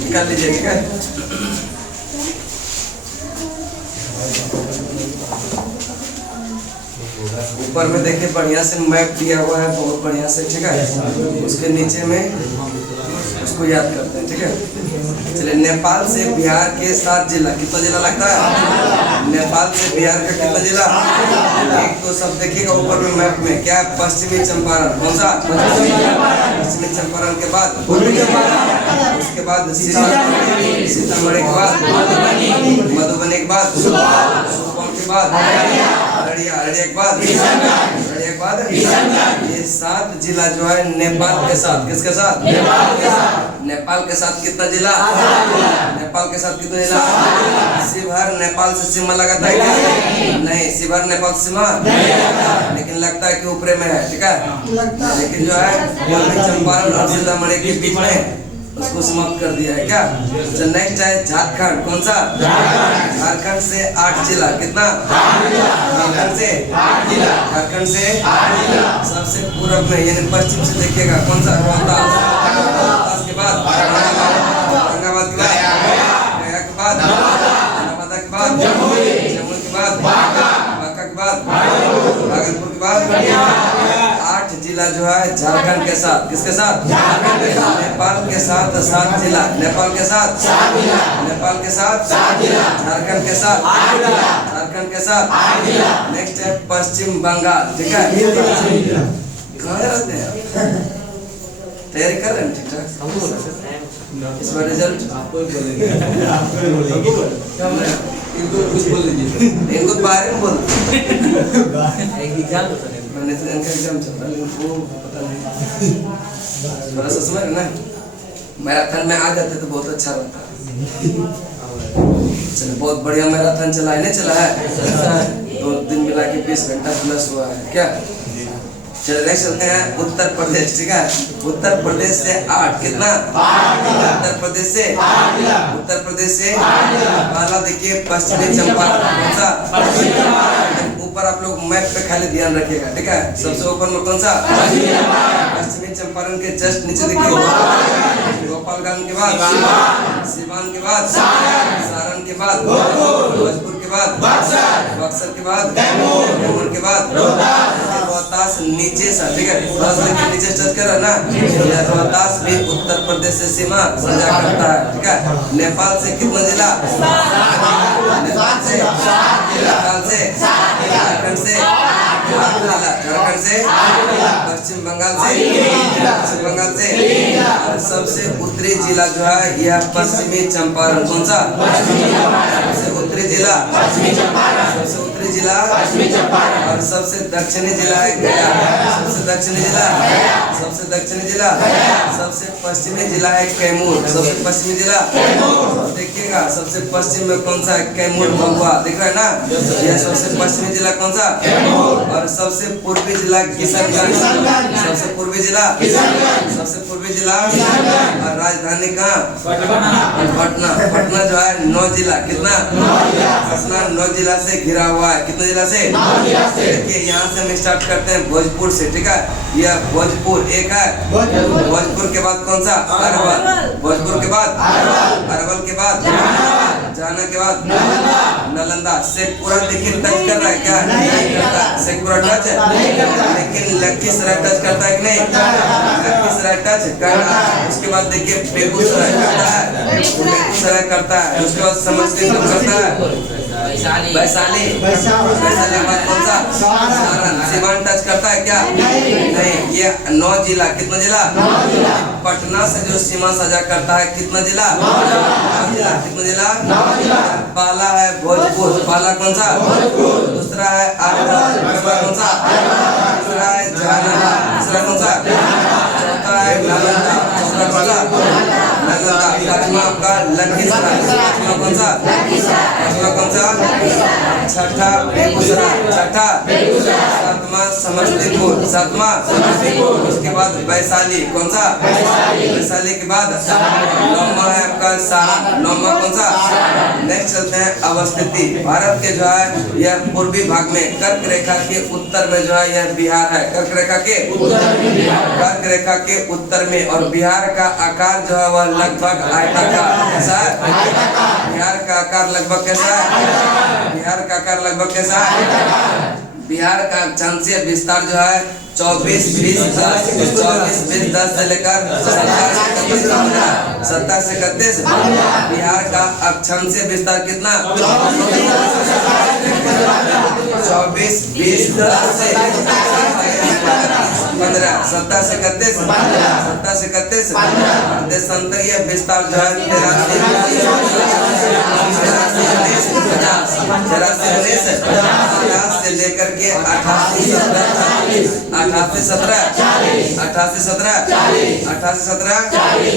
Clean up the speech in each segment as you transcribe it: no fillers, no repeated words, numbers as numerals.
निकाल लीजिए, ठीक है। ऊपर में देखिए बढ़िया से मैप दिया हुआ है, बहुत बढ़िया से, ठीक है। उसके नीचे में उसको याद करते हैं, ठीक है। चलिए, नेपाल से बिहार के 7 जिला, कितना जिला लगता है? नेपाल से बिहार का कितना जिला? एक तो सब देखिएगा ऊपर में मैप में क्या है, पश्चिमी चंपारण। कौन सा? पश्चिमी चंपारण के बाद पूर्वी चंपारण, उसके बाद सीतामढ़ी के बाद मधुबनी के बाद सुपौल के बाद अररिया के बाद ये 7 जिला जो है नेपाल के साथ, किसके साथ? नेपाल के साथ कितना जिला? नेपाल के साथ कितना जिला? शिवहर नेपाल से सीमा लगाता है क्या? नहीं, शिवहर नेपाल से सीमा लेकिन लगता है कि ऊपरे में है, ठीक है। लेकिन जो है पूर्वी चंपारण और सीतामढ़ी के बीच में उसको समाप्त कर दिया है क्या। तो नेक्स्ट है झारखंड। कौन सा? झारखंड से 8 जिला, कितना? झारखंड से सबसे पूर्व में यानी पश्चिम से देखिएगा, कौन सा? रोहतास के बाद औरंगाबाद के बाद गया के बाद नवादा के बाद जमुई के बाद बांका के बाद भागलपुर के बाद 8 जिला जो है झारखंड के साथ, किसके साथ? नेपाल के साथ 7 जिला, नेपाल के साथ नेपाल के साथ झारखंड के साथ झारखंड के साथ। नेक्स्ट है पश्चिम बंगाल, ठीक है। कहाँ रहते हैं? तैयारी कर रहे हैं ठीक ठाक? इस बार रिजल्ट आपको बोलेंगे, कुछ बोल लीजिए, इनको बारे में बोल। मैंने तो इनका एग्जाम चल रहा है लेकिन वो पता नहीं, थोड़ा सा समझ ना, मैराथन में आ जाते तो बहुत अच्छा रहता। चलो, बहुत बढ़िया मैराथन चला है, नहीं चला है? 2 दिन मिला के 20 घंटा प्लस हुआ है क्या। चलो नेक्स्ट चलते हैं उत्तर प्रदेश, ठीक है। उत्तर प्रदेश से 8, कितना? उत्तर प्रदेश से पहला देखिए पश्चिमी चंपारण। कौन सा? ऊपर आप लोग मैप पे खाली ध्यान रखिएगा, ठीक है। सबसे ऊपर में कौन सा? पश्चिमी चंपारण के जस्ट नीचे देखिए गोपालगंज के बाद सिवान के बाद सारण के बाद भोजपुर के बाद बक्सर के बाद कैमूर के बाद रोहतास नीचे सा, ठीक है। नीचे टच कर रहा ना, रोहतास भी उत्तर प्रदेश से सीमा साझा करता है, ठीक है। नेपाल से कितना जिला? नेपाल से झारखंड से पश्चिम बंगाल से और सबसे उत्तरी जिला जो है यह पश्चिमी चंपारण। कौन सा? सबसे उत्तरी जिला और सबसे दक्षिणी जिला है गया। सबसे दक्षिणी जिला सबसे पश्चिमी जिला है कैमूर। सबसे पश्चिमी जिला देखिएगा, सबसे पश्चिम में कौन सा है? कैमूर महुआ, दिख रहा है ना। यह सबसे पश्चिमी जिला कौन सा? और सबसे पूर्वी जिला किशनगंज। सबसे पूर्वी जिला और राजधानी कहाँ? पटना जो है 9 जिला, कितना? पटना 9 जिला से घिरा हुआ है। कितने जिला से? देखिए यहाँ से हम स्टार्ट करते हैं भोजपुर से, ठीक है। यह भोजपुर एक है। भोजपुर के बाद कौन सा? अरवल। भोजपुर के बाद अरवल के बाद जाना के बाद नालंदा। शेखपुरा देखिए टच कर रहा है क्या? शेखपुरा टच है लेकिन लखीसराय टच करता है कि नहीं? लखीसराय टच कर रहा है। उसके बाद देखिए बेगूसराय करता है, करता है। उसके बाद समस्तीपुर करता है, वैशाली के बाद कौन सा? सारण। सीवान टच करता है क्या? नहीं। ये 9 जिला, कितना जिला? पटना से जो सीमा साझा करता है कितना जिला? 9 जिला। कितना जिला? पहला है भोजपुर, पहला कौन सा? दूसरा है अरवल, कौन सा? तीसरा है जहानाबाद, तीसरा कौन सा? चौथा है नालंदा, चौथा कौन सा? नालंदा। पांचवा आपका लखीसराय। पांचवा कौन सा? पांचवा कौन सा? छठा बेगूसराय। छठा सातवां समस्तीपुर। सातवां उसके बाद वैशाली। कौन सा? वैशाली के बाद नौवां है आपका सारण। नौवां कौन सा? नेक्स्ट चलते हैं अवस्थिति। भारत के जो है यह पूर्वी भाग में कर्क रेखा के उत्तर में जो है यह बिहार है। कर्क रेखा के उत्तर में और बिहार का आकार जो है वह लगभग आयताकार। कैसा है? बिहार का आकार लगभग कैसा है? बिहार का आकार लगभग कैसा है? बिहार का अक्षांशीय विस्तार जो है 24 20 10 से लेकर 27 से 31। बिहार का अक्षांशीय विस्तार कितना? 24 20 10 से 15 27 से 31 देशांतरीय विस्तार जो है 83 से लेकर के 88 17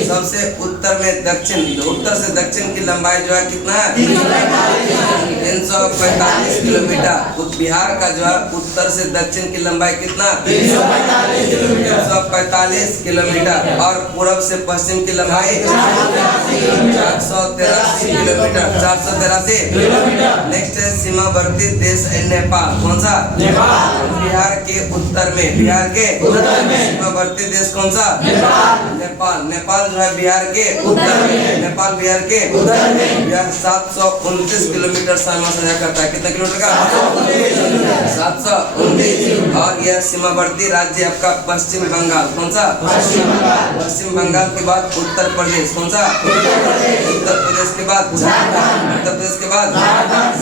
सबसे उत्तर में दक्षिण। उत्तर से दक्षिण की लंबाई जो है कितना है? 345 किलोमीटर। बिहार का जो है उत्तर से दक्षिण की लंबाई कितना? 345 किलोमीटर। और पूर्व से पश्चिम की लंबाई 483 किलोमीटर। 483। नेक्स्ट है सीमावर्ती देश नेपाल। कौन सा? बिहार के उत्तर में। बिहार के सीमावर्ती देश कौन सा? नेपाल। नेपाल जो है बिहार के उत्तर में। नेपाल बिहार के उत्तर में यह 729 किलोमीटर सीमा साझा करता है। कितना किलोमीटर का? 729। और यह सीमावर्ती राज्य आपका पश्चिम बंगाल। कौन सा? पश्चिम बंगाल के बाद उत्तर प्रदेश। कौन सा? उत्तर प्रदेश के बाद उत्तर प्रदेश के बाद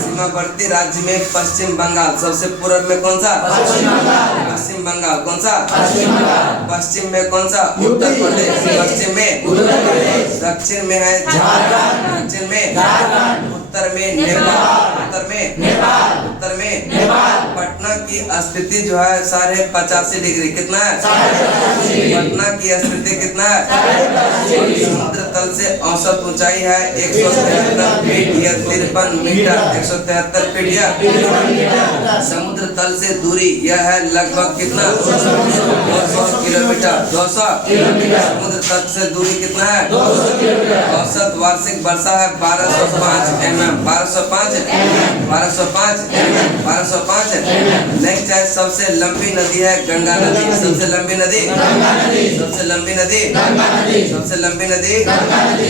सीमावर्ती राज्य में पश्चिम बंगाल। सबसे पूर्व में कौन सा? पश्चिम बंगाल। कौन सा? पश्चिम में कौन सा? उत्तर प्रदेश। पश्चिम में दक्षिण में है झारखंड। दक्षिण में उत्तर में नेपाल। उत्तर में पटना की स्थिति जो है 85 डिग्री। कितना है? पटना की स्थिति कितना है? समुद्र तल से औसत ऊंचाई है 173 फीट या 53 मीटर। 173 फीट या समुद्र तल से दूरी यह है लगभग कितना? 200 किलोमीटर। 200 समुद्र तल से दूरी कितना है? औसत वार्षिक वर्षा है 1205 mm। 1205। नेक्स्ट है सबसे लंबी नदी है गंगा नदी। सबसे लंबी नदी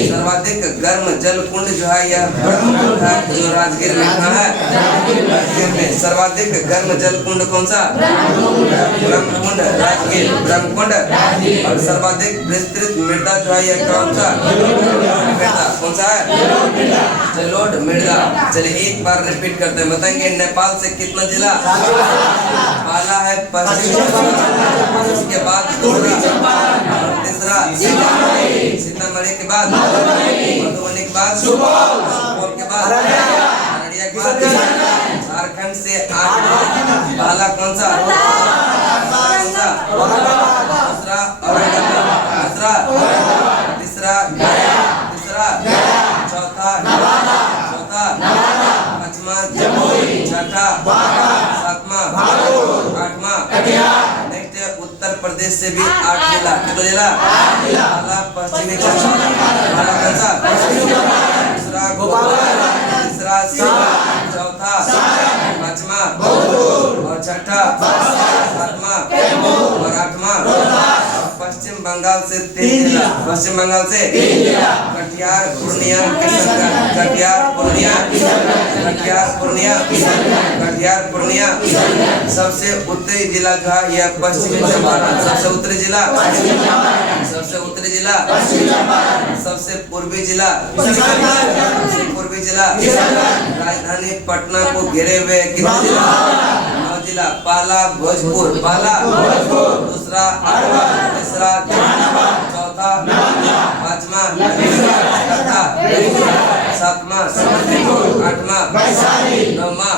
सर्वाधिक गर्म जल कुंड जो है यह ब्रह्मकुंड है जो राजगीर में कहाँ है? राजगीर में। सर्वाधिक गर्म जल कुंड कौन सा? ब्रह्मकुंड राजगीर। ब्रह्मकुंड। और सर्वाधिक विस्तृत मृदा जो है यह कौन सा? मृदा कौन सा है? जलोढ़ मृदा। चलिए एक बार रिपीट करते हैं। बताएंगे नेपाल से कितना जिला? पहला है पश्चिम उसके बाद तीसरा सीतामढ़ी के बाद मधुबनी के बाद सुपौल के बाद अररिया के बाद झारखंड से 8। पहला कौन सा? दूसरा तीसरा चौथा पांचवा छठा सातवां आठवां। नेक्स्ट उत्तर प्रदेश से भी 8 जिला। कितना जिला? पहला पश्चिमी चंपारण। कौन सा? दूसरा गोपालगंज। तीसरा चौथा पांचवा और छठा सातवां और आठवां। पश्चिम बंगाल से 3 जिला। पश्चिम बंगाल से कटिहार पूर्णिया पूर्णिया। सबसे उत्तरी जिला जो है यह पश्चिमी चंपारण। सबसे उत्तरी जिला सबसे पूर्वी जिला राजधानी पटना को घेरे हुए कितने जिला? 9 जिला। पहला भोजपुर। दूसरा तीसरा चौथा पांचवा छठा सातवां आठवां नौवां।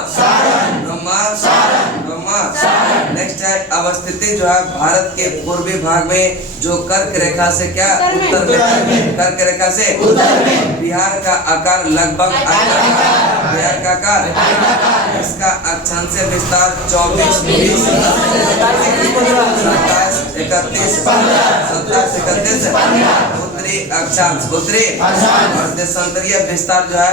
नेक्स्ट है अवस्थित जो है भारत के पूर्वी भाग में, जो कर्क रेखा से क्या उत्तर में, कर्क रेखा से उत्तर में। बिहार का आकार लगभग बिहार का आकार, इसका अक्षांश विस्तार 24, 20, 27, 31, 27, 31। उत्तरी अक्षांश, उत्तरी और देशांतरीय विस्तार जो है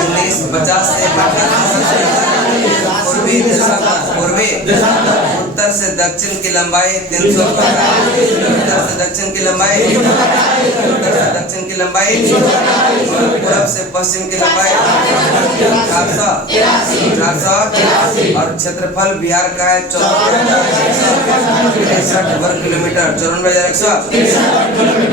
19, 50 से पूर्वी उत्तर से दक्षिण की लंबाई 300, उत्तर से दक्षिण की लंबाई, उत्तर से दक्षिण की लंबाई, पूर्व से पश्चिम की लंबाई 400 और क्षेत्रफल बिहार का है 64 वर्ग किलोमीटर, 54,100।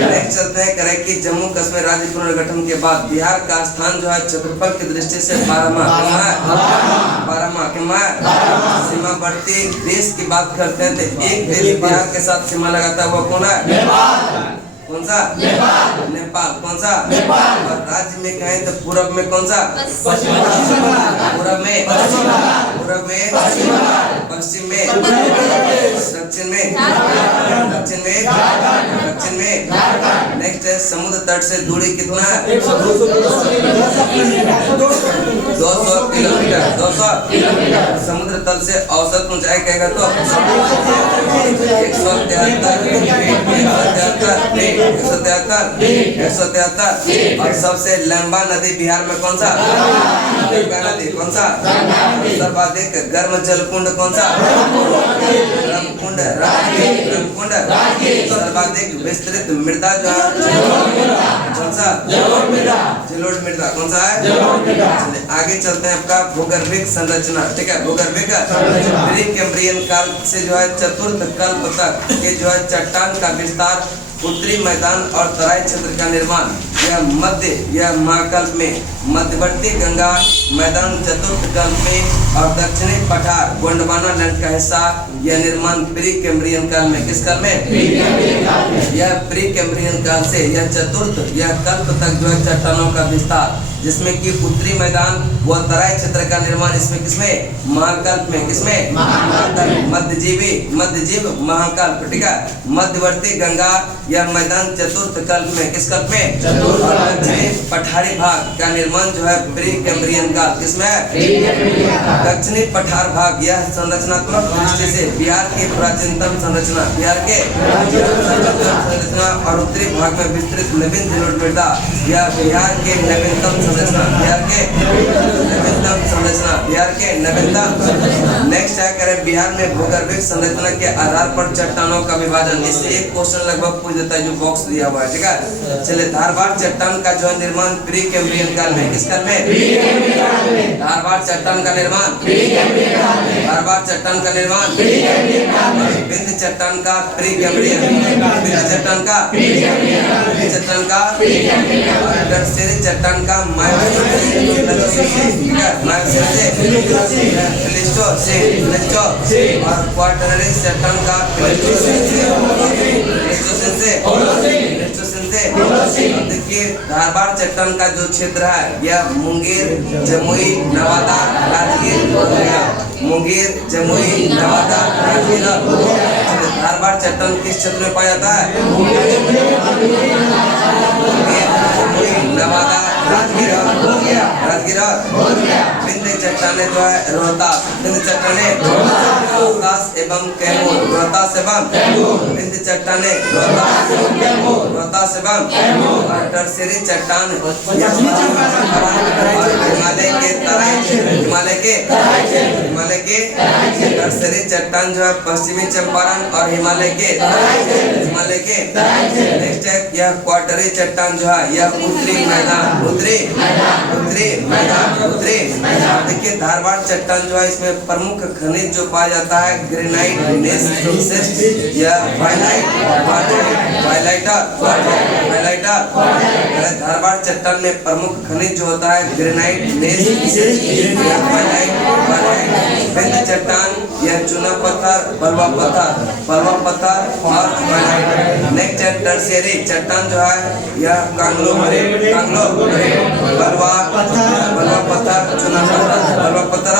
नेक्स्ट चलते हैं करें कि जम्मू कश्मीर राज्य पुनर्गठन के बाद बिहार का स्थान जो है क्षेत्रफल की दृष्टि से 12वां सीमावर्ती देश की बात करते हैं तो एक देश बिहार के साथ सीमा लगाता है, वो कौन है? कौन सा? नेपाल। कौन सा? और राज्य में कहें तो पूर्व में कौन सा? पूर्व में, पूर्व में, पश्चिम में, दक्षिण में, दक्षिण में, दक्षिण में। नेक्स्ट है समुद्र तट से दूरी कितना है? 200 किलोमीटर, 200 किलोमीटर। समुद्र तल से औसत ऊंचाई कहेगा तो 173। और सबसे लंबा नदी बिहार में कौन सा? गंगा नदी। कौन सा? सर्वाधिक गर्म जलकुंड कौन सा? ब्रह्मकुंड। ब्रह्मकुंड। सर्वाधिक विस्तृत मृदा जो है कौन सा? जलोढ़ मृदा। कौन सा है? आगे चलते हैं आपका भूगर्भिक संरचना। ठीक है, भूगर्भिक प्री कैम्ब्रियन काल से जो है चतुर्थ कल्प तक के जो है चट्टान का विस्तार, उत्तरी मैदान और तराई क्षेत्र का निर्माण, यह महाकल्प में, मध्यवर्ती गंगा मैदान चतुर्थ कल्प में और दक्षिणी पठार गोंडवाना लैंड का हिस्सा, यह निर्माण प्री कैम्ब्रियन काल में। किस काल में? यह प्री कैम्ब्रियन काल से यह चतुर्थ यह कल्प तक जो है चट्टानों का विस्तार, जिसमें कि उत्तरी मैदान व तराई क्षेत्र का निर्माण इसमें किसमें? महाकल्प में। किसमें? मध्यजीव महाकल्प। ठीक है, मध्यवर्ती गंगा यह मैदान चतुर्थ कल्प में। किस कल्प में? दक्षिणी पठारी भाग का निर्माण जो है प्री कैम्ब्रियन काल। किसमें? दक्षिणी पठार भाग यह संरचनात्मक दृष्टि से बिहार की प्राचीनतम संरचना, बिहार के संरचना और उत्तरी भाग में विस्तृत नवीन जलोढ़ मृदा, यह बिहार के नवीनतम संरचना, बिहार के नवीनतम संरचना, बिहार के नवीनतम। नेक्स्ट है करें बिहार में भूगर्भिक संरचना के आधार पर चट्टानों का विभाजन। इससे एक क्वेश्चन लगभग पूछ देता है जो बॉक्स दिया हुआ है। ठीक है, चलिए धारवाड़ चट्टान का जो निर्माण प्री कैम्ब्रियन काल में। किस काल में? धारवाड़ चट्टान का निर्माण, धारवाड़ चट्टान का निर्माण, विंध्य चट्टान का प्री कैम्ब्रियन, विंध्य चट्टान का, विंध्य चट्टान का, टर्शियरी चट्टान का और क्वार्टररी चट्टान का देखिए धारवाड़ चट्टान का जो क्षेत्र है यह मुंगेर, जमुई, नवादा, राजगीर हो गया। मुंगेर, जमुई, नवादा, राजगीर। धारवाड़ चट्टान किस क्षेत्र में पाया जाता है? मुंगेर, जमुई, नवादा, राजगीर। विंध्य चट्टाने जो है रोहतास, विंध्य चट्टाने रोहतास एवं कैमूर, रोहतास एवं विंध्य चट्टाने रोहतास एवं और टर्शियरी चट्टान हिमालय के टर्शियरी चट्टान जो है पश्चिमी चंपारण और हिमालय के नेक्स्ट है यह क्वार्टरी चट्टान जो है यह उत्तरी मैदान, देखिए धारवाड़ चट्टान जो है इसमें प्रमुख खनिज जो पाया जाता है ग्रेनाइट, या धारवाड़ चट्टान में प्रमुख खनिज जो होता है ग्रेनाइट, विंध्य चट्टान, यह चूना पत्थर, बलुआ पत्थर और ग्रेनाइट। नेक्स्ट है टर्शियरी चट्टान जो है यह कांग्लोमरेट, बलुआ पत्थर, चूना पत्थर,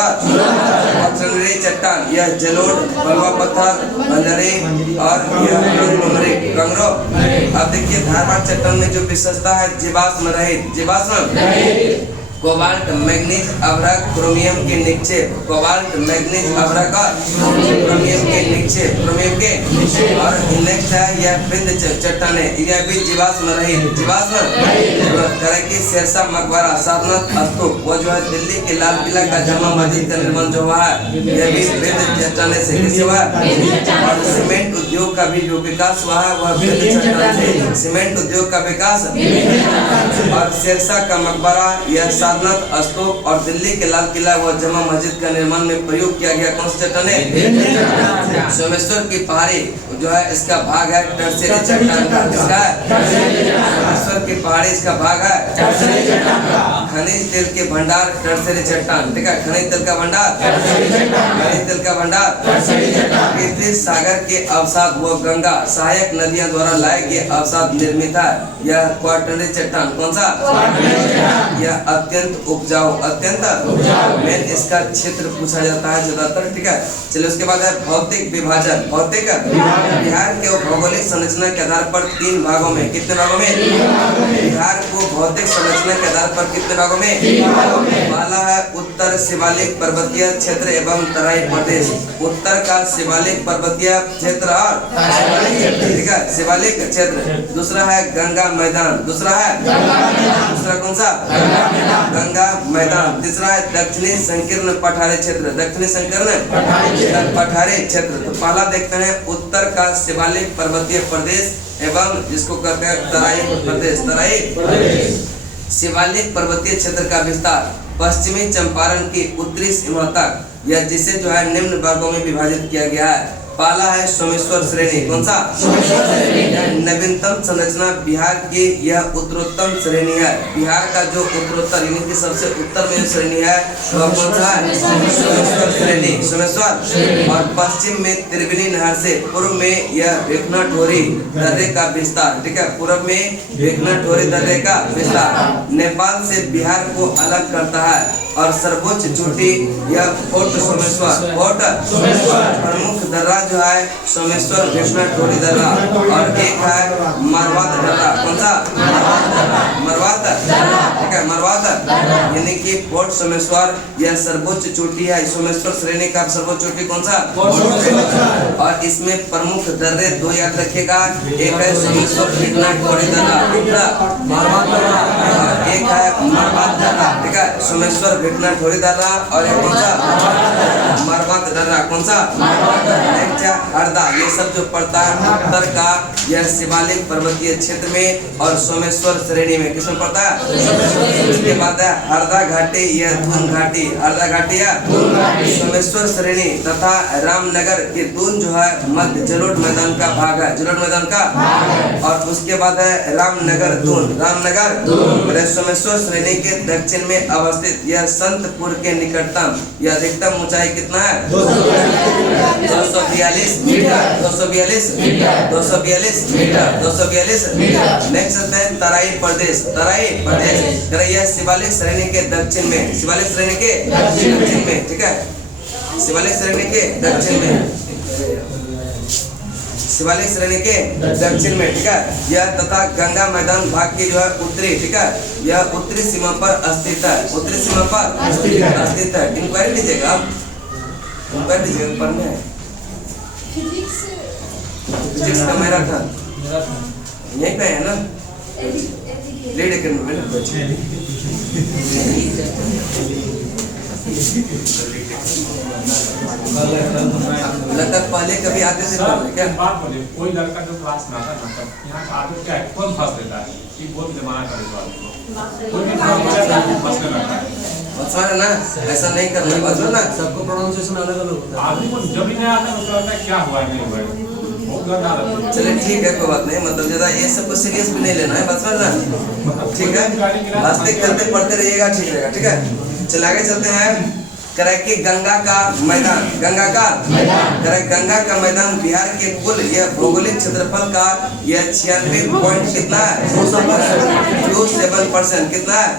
क्वाटरनरी चट्टान यह जलोढ़, बलुआ पत्थर, बंजरी और यह कांग्रो। अब देखिए धारवाड़ चट्टान में जो विशेषता है जीवाश्म रहित, कोबाल्ट, मैग्नीज, अभ्रक, क्रोमियम के निक्षेप, कोबाल्ट, मैग्नीज, अभ्रक और क्रोमियम के निक्षेप, और नेक्स्ट है यह विंध्य चट्टाने, यह भी जीवाश्म रहित, तरह की शेरशाह मकबरा, सारनाथ स्तूप, वो जो है दिल्ली के लाल किला का जामा मस्जिद का निर्माण जो हुआ है यह भी विंध्य चट्टाने से किससे हुआ है। और सीमेंट उद्योग का भी जो विकास हुआ है वह विंध्य चट्टान से, सीमेंट उद्योग का विकास। और शेरशाह का मकबरा, यह सारनाथ स्तूप और दिल्ली के लाल किला व जामा मस्जिद का निर्माण में प्रयोग किया गया कौन सा चट्टान है। सोमेश्वर की पहाड़ी जो है इसका भाग है टर्शियरी चट्टान का, इसका सोमेश्वर की पहाड़ी इसका भाग है। खनिज तेल के भंडार टर्शियरी चट्टान, ठीक है, खनिज तेल का भंडार, पृथ्वी सागर के अवसाद व गंगा सहायक नदियां द्वारा लाए गए अवसाद निर्मित है यह क्वाटरनरी चट्टान, कौन सा, यह अत्यंत उपजाऊ, मेन इसका क्षेत्र पूछा जाता है ज्यादातर, ठीक है। चलिए उसके बाद है भौतिक विभाजन, बिहार के भौगोलिक संरचना के आधार पर 3 भागों में, कितने भागों में, बिहार को भौतिक संरचना के आधार पर कितने भागों में, पहला है उत्तर शिवालिक पर्वतीय क्षेत्र एवं तराई प्रदेश, उत्तर का शिवालिक पर्वतीय क्षेत्र और ठीक है शिवालिक क्षेत्र। दूसरा है गंगा मैदान, दूसरा कौन सा, गंगा मैदान। तीसरा है दक्षिणी संकीर्ण पठारी क्षेत्र, दक्षिणी संकीर्ण पठारी क्षेत्र। तो पहला देखते हैं उत्तर का शिवालिक पर्वतीय प्रदेश एवं जिसको कहते हैं तराई प्रदेश, शिवालिक पर्वतीय क्षेत्र का विस्तार पश्चिमी चंपारण की उत्तरी सीमा तक, या जिसे जो है निम्न वर्गों में विभाजित किया गया है। पहला है सोमेश्वर श्रेणी, कौन सा, नवीनतम संरचना बिहार की यह उत्तरोत्तम श्रेणी है। बिहार का जो उत्तरोत्तर यानी कि सबसे उत्तर में श्रेणी है वह कौन सा है, सोमेश्वर श्रेणी, सोमेश्वर। और पश्चिम में त्रिवेणी नहर से पूर्व में यह भेकनाठोरी दर्रे का विस्तार, ठीक है, पूर्व में भेकनाठोरी दर्रे का विस्तार नेपाल से बिहार को अलग करता है। और सर्वोच्च चोटी यह फोर्ट सोमेश्वर, प्रमुख दर्रा जो है सोमेश्वर भेकनाठोरी दर्रा, और एक है मरवात दर्रा, कौन सा, मरवात, ठीक है, मरवात यानी कि फोर्ट सोमेश्वर यह सर्वोच्च चोटी है। सोमेश्वर श्रेणी का सर्वोच्च चोटी कौन सा, और इसमें प्रमुख दर्रे 2 याद रखिएगा, एक है सोमेश्वर भेकनाठोरी दर्रा, एक है मरवात दर्रा, ठीक है, सोमेश्वर भेकनाठोरी दर्रा और एक कौन सा, मरवात दर्रा, कौन सा, हरदा। ये सब जो पड़ता है उत्तर का यह शिवालिक पर्वतीय क्षेत्र में और सोमेश्वर श्रेणी में, किसमें पड़ता है, उसके बाद है हरदा घाटी, यह दून घाटी, हरदा घाटी है सोमेश्वर श्रेणी तथा रामनगर के दून जो है मध्य जलोढ़ मैदान का भाग है, जलोढ़ मैदान का। और उसके बाद है रामनगर दून, सोमेश्वर श्रेणी के दक्षिण में अवस्थित यह संतपुर के निकटतम, यह अधिकतम ऊंचाई कितना है, 242 मीटर, 242 मीटर। नेक्स्ट है तराई प्रदेश, यह शिवालिक श्रेणी के दक्षिण में, शिवालिक श्रेणी के दक्षिण में, ठीक है, शिवालिक श्रेणी के दक्षिण में, शिवालिक श्रेणी के दक्षिण में, ठीक है। यह तथा गंगा मैदान भाग की जो है उत्तरी, ठीक है, यह उत्तरी सीमा पर स्थित है, उत्तरी सीमा पर स्थित है। इंक्वायरी लीजिएगा, इंक्वायरी लीजिएगा, पढ़ना है फिजिक्स का मेरा था यहीं पे है ना, लीड एकेडमी में लगता पहले कभी आते थे क्या, कोई लड़का जो क्लास में आता है मतलब यहाँ आदत क्या है, कौन फंस लेता है कि बहुत जमाना करेगा, कोई भी फंसने लगता है, ना ऐसा नहीं करना, ना सबको प्रोनाउंसिएशन अलग अलग होता है, आदमी को जब ही नहीं आता उसको लगता है क्या हुआ है नहीं हुआ है, बहुत गंदा लगता है। चलिए ठीक है कोई बात नहीं, मतलब ज्यादा ये सब को सीरियस भी नहीं लेना है, बस ना ठीक है, हंसते खेलते पढ़ते रहिएगा, ठीक रहेगा। ठीक है, चलिए आगे चलते हैं। करे कि गंगा का मैदान, गंगा का मैदान, करे गंगा का मैदान बिहार के कुल यह भौगोलिक क्षेत्रफल का यह 96 पॉइंट कितना है, 27%, कितना है,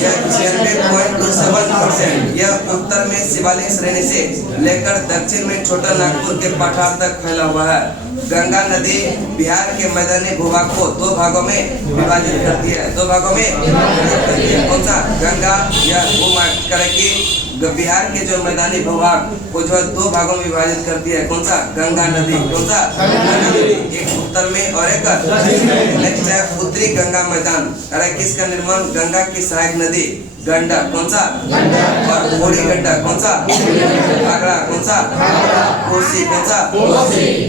यह 96.27%। यह उत्तर में शिवालिक श्रेणी से लेकर दक्षिण में छोटा नागपुर के पठार तक फैला हुआ है। गंगा नदी बिहार के मैदानी भूभाग को दो भागों में विभाजित करती है, दो भागों में विभाजित करती है। कौन सा, गंगा या भूभाग, करे कि बिहार के जो मैदानी भूभाग को जो है दो भागों में विभाजित करती है। कौन सा, गंगा नदी, कौन सा, गंगा नदी, एक उत्तर में और एक नेक्स्ट है उत्तरी गंगा मैदान। करे किसका निर्माण, गंगा की सहायक नदी गंडक, कौन सा, और बूढ़ी गंडक, कौन सा, घाघरा, कौन सा, कोसी, कौन सा,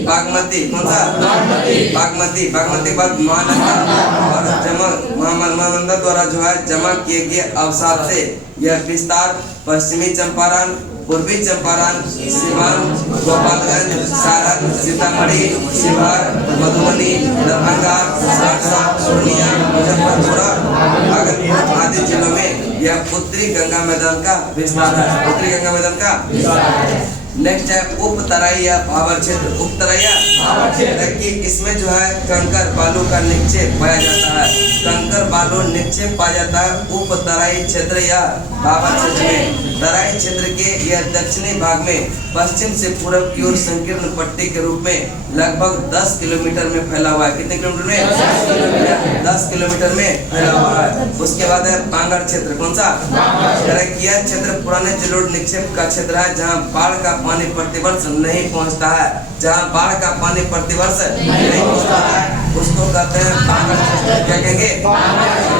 बागमती, कौन सा, बागमती, बागमती के बाद महानंदा और महानंदा द्वारा जो है जमा किए गए अवसाद से यह विस्तार पश्चिमी चंपारण, पूर्वी चंपारण, सीवान, गोपालगंज, सारण, सीतामढ़ी, शिवहर, मधुबनी, दरभंगा, सहरसा, पूर्णिया, मुजफ्फरपुर, भागलपुर आदि जिलों में यह उत्तरी गंगा मैदान का विस्तार है, उत्तरी गंगा मैदान का। नेक्स्ट है उप तराई या भावर क्षेत्र, उप तराई या भावर क्षेत्र कि इसमें जो है कंकर बालू का निक्षेप पाया जाता है, कंकर बालू निक्षेप पाया जाता है उप तराई क्षेत्र या भावर क्षेत्र में। तराई क्षेत्र के यह दक्षिणी भाग में पश्चिम से पूर्व की ओर संकीर्ण पट्टी के रूप में लगभग 10 किलोमीटर में फैला हुआ है। कितने किलोमीटर में, 10 किलोमीटर में फैला हुआ है। उसके बाद है पांगड़ क्षेत्र, कौन सा, यह क्षेत्र पुराने जलोढ़ निक्षेप का क्षेत्र है जहाँ बाढ़ का पानी प्रतिवर्ष नहीं पहुंचता है, जहाँ बाढ़ का पानी प्रतिवर्ष नहीं पहुंचता है उसको कहते हैं पांगड़ क्षेत्र। क्या कहेंगे,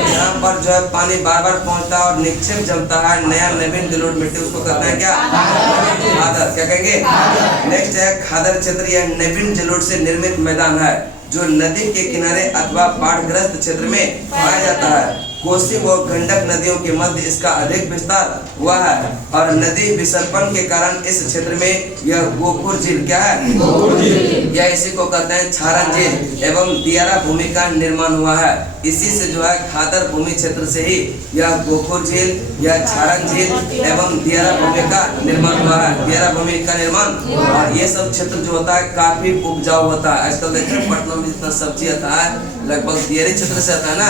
यहाँ पर जो है पानी बार बार पहुंचता है और निक्षेप जमता है नया नवीन जलोढ़ मिट्टी, उसको कहते हैं क्या, खादर। क्या कहेंगे, नेक्स्ट है खादर क्षेत्र। यह नवीन जलोढ़ से निर्मित मैदान है जो नदी के किनारे अथवा बाढ़ग्रस्त क्षेत्र में पाया जाता है। कोसी व गंडक नदियों के मध्य इसका अधिक विस्तार हुआ है और नदी विसर्पण के कारण इस क्षेत्र में यह गोखुर झील, क्या है, यह इसी को कहते हैं क्षारण झील एवं दियारा भूमि का निर्माण हुआ है। इसी से जो है खादर भूमि क्षेत्र से ही यह गोखुर झील, यह क्षारण झील एवं दियारा भूमि का निर्माण हुआ है, दियारा भूमि का निर्माण। और ये सब क्षेत्र जो होता है काफी उपजाऊ होता है। आजकल देखते हैं पटना में जितना सब्जी आता है लगभग दियारी क्षेत्र से आता है ना,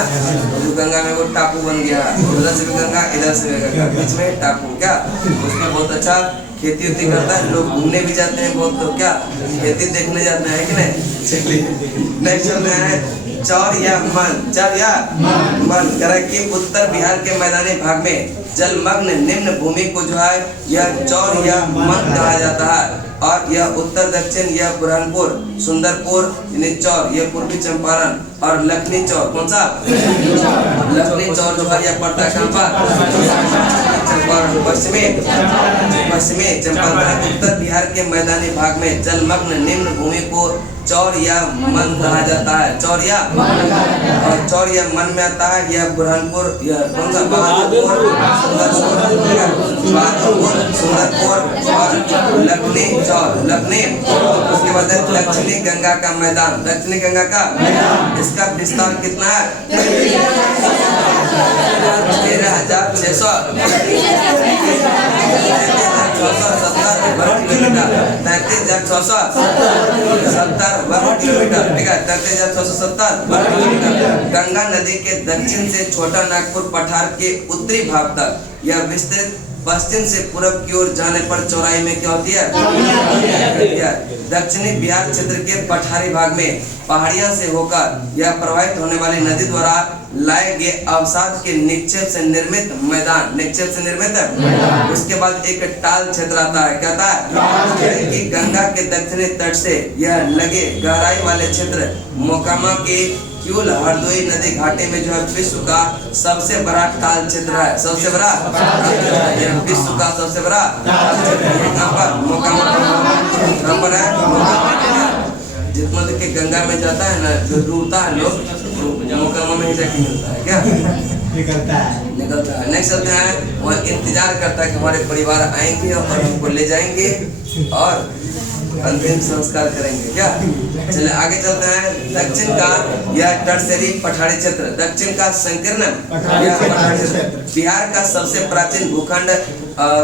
जो गंगा में वो टापू बन गया, उधर से भी गंगा इधर से भी गंगा, बीच में टापू, क्या उसमें बहुत अच्छा खेती उती करता है, लोग घूमने भी जाते हैं बहुत, तो क्या खेती देखने जाते हैं कि नहीं। चलिए नेक्स्ट चलते हैं चौर या मन, चौर या मन। करे कि उत्तर बिहार के मैदानी भाग में जलमग्न निम्न भूमि को जो है यह चौर या मन कहा जाता है और यह उत्तर दक्षिण यह बुरहानपुर, सुंदरपुर चौर, यह पूर्वी चंपारण और लखनी चौर, कौन सा, लखनी चौर जो है यह पड़ता है कहाँ पर, चंपारण, पश्चिमी चंपारण। उत्तर बिहार के मैदानी भाग में जलमग्न निम्न भूमि को चौर या मन कहा जाता है, चौर या और चौर या मन में आता है यह बुरहानपुर, यह कौन सा, बहादुरपुर, सुंदरपुर और लखनी चौर, लखनी। उसके बाद दक्षिणी गंगा का मैदान, दक्षिणी गंगा का इसका विस्तार कितना है, 13,670 वर्ग किलोमीटर, 33,670 वर्ग किलोमीटर, ठीक है, 33,670 वर्ग किलोमीटर। गंगा नदी के दक्षिण से छोटा नागपुर पठार के उत्तरी भाग तक यह विस्तृत पश्चिम से पूर्व की ओर जाने पर चौड़ाई में क्या होती है, दक्षिणी बिहार क्षेत्र के पठारी भाग में पहाड़ियां से होकर यह प्रवाहित होने वाली नदी द्वारा लाए गए अवसाद के निक्षेप से निर्मित मैदान, निक्षेप से निर्मित। उसके बाद एक टाल क्षेत्र आता है, क्या आता है, कि गंगा के दक्षिणी तट से यह लगे गहराई वाले क्षेत्र मोकामा के क्यूल हरदोई नदी घाटी में जो है विश्व का सबसे बड़ा टाल क्षेत्र है, सबसे बड़ा, यह विश्व का सबसे बड़ा यहाँ पर मोकामा पर है। जितना के गंगा में जाता है ना, जो डूबता है लोग, मोकामा में ही जाके मिलता है, क्या निकलता है। नेक्स्ट चलते हैं, वह इंतजार करता है कि हमारे परिवार आएंगे और हमको ले जाएंगे और अंतिम संस्कार करेंगे क्या। चलिए आगे चलते हैं। दक्षिण का यह टर्सरी पठारी क्षेत्र, दक्षिण का संकीर्ण यह पठारी क्षेत्र, बिहार का सबसे प्राचीन भूखंड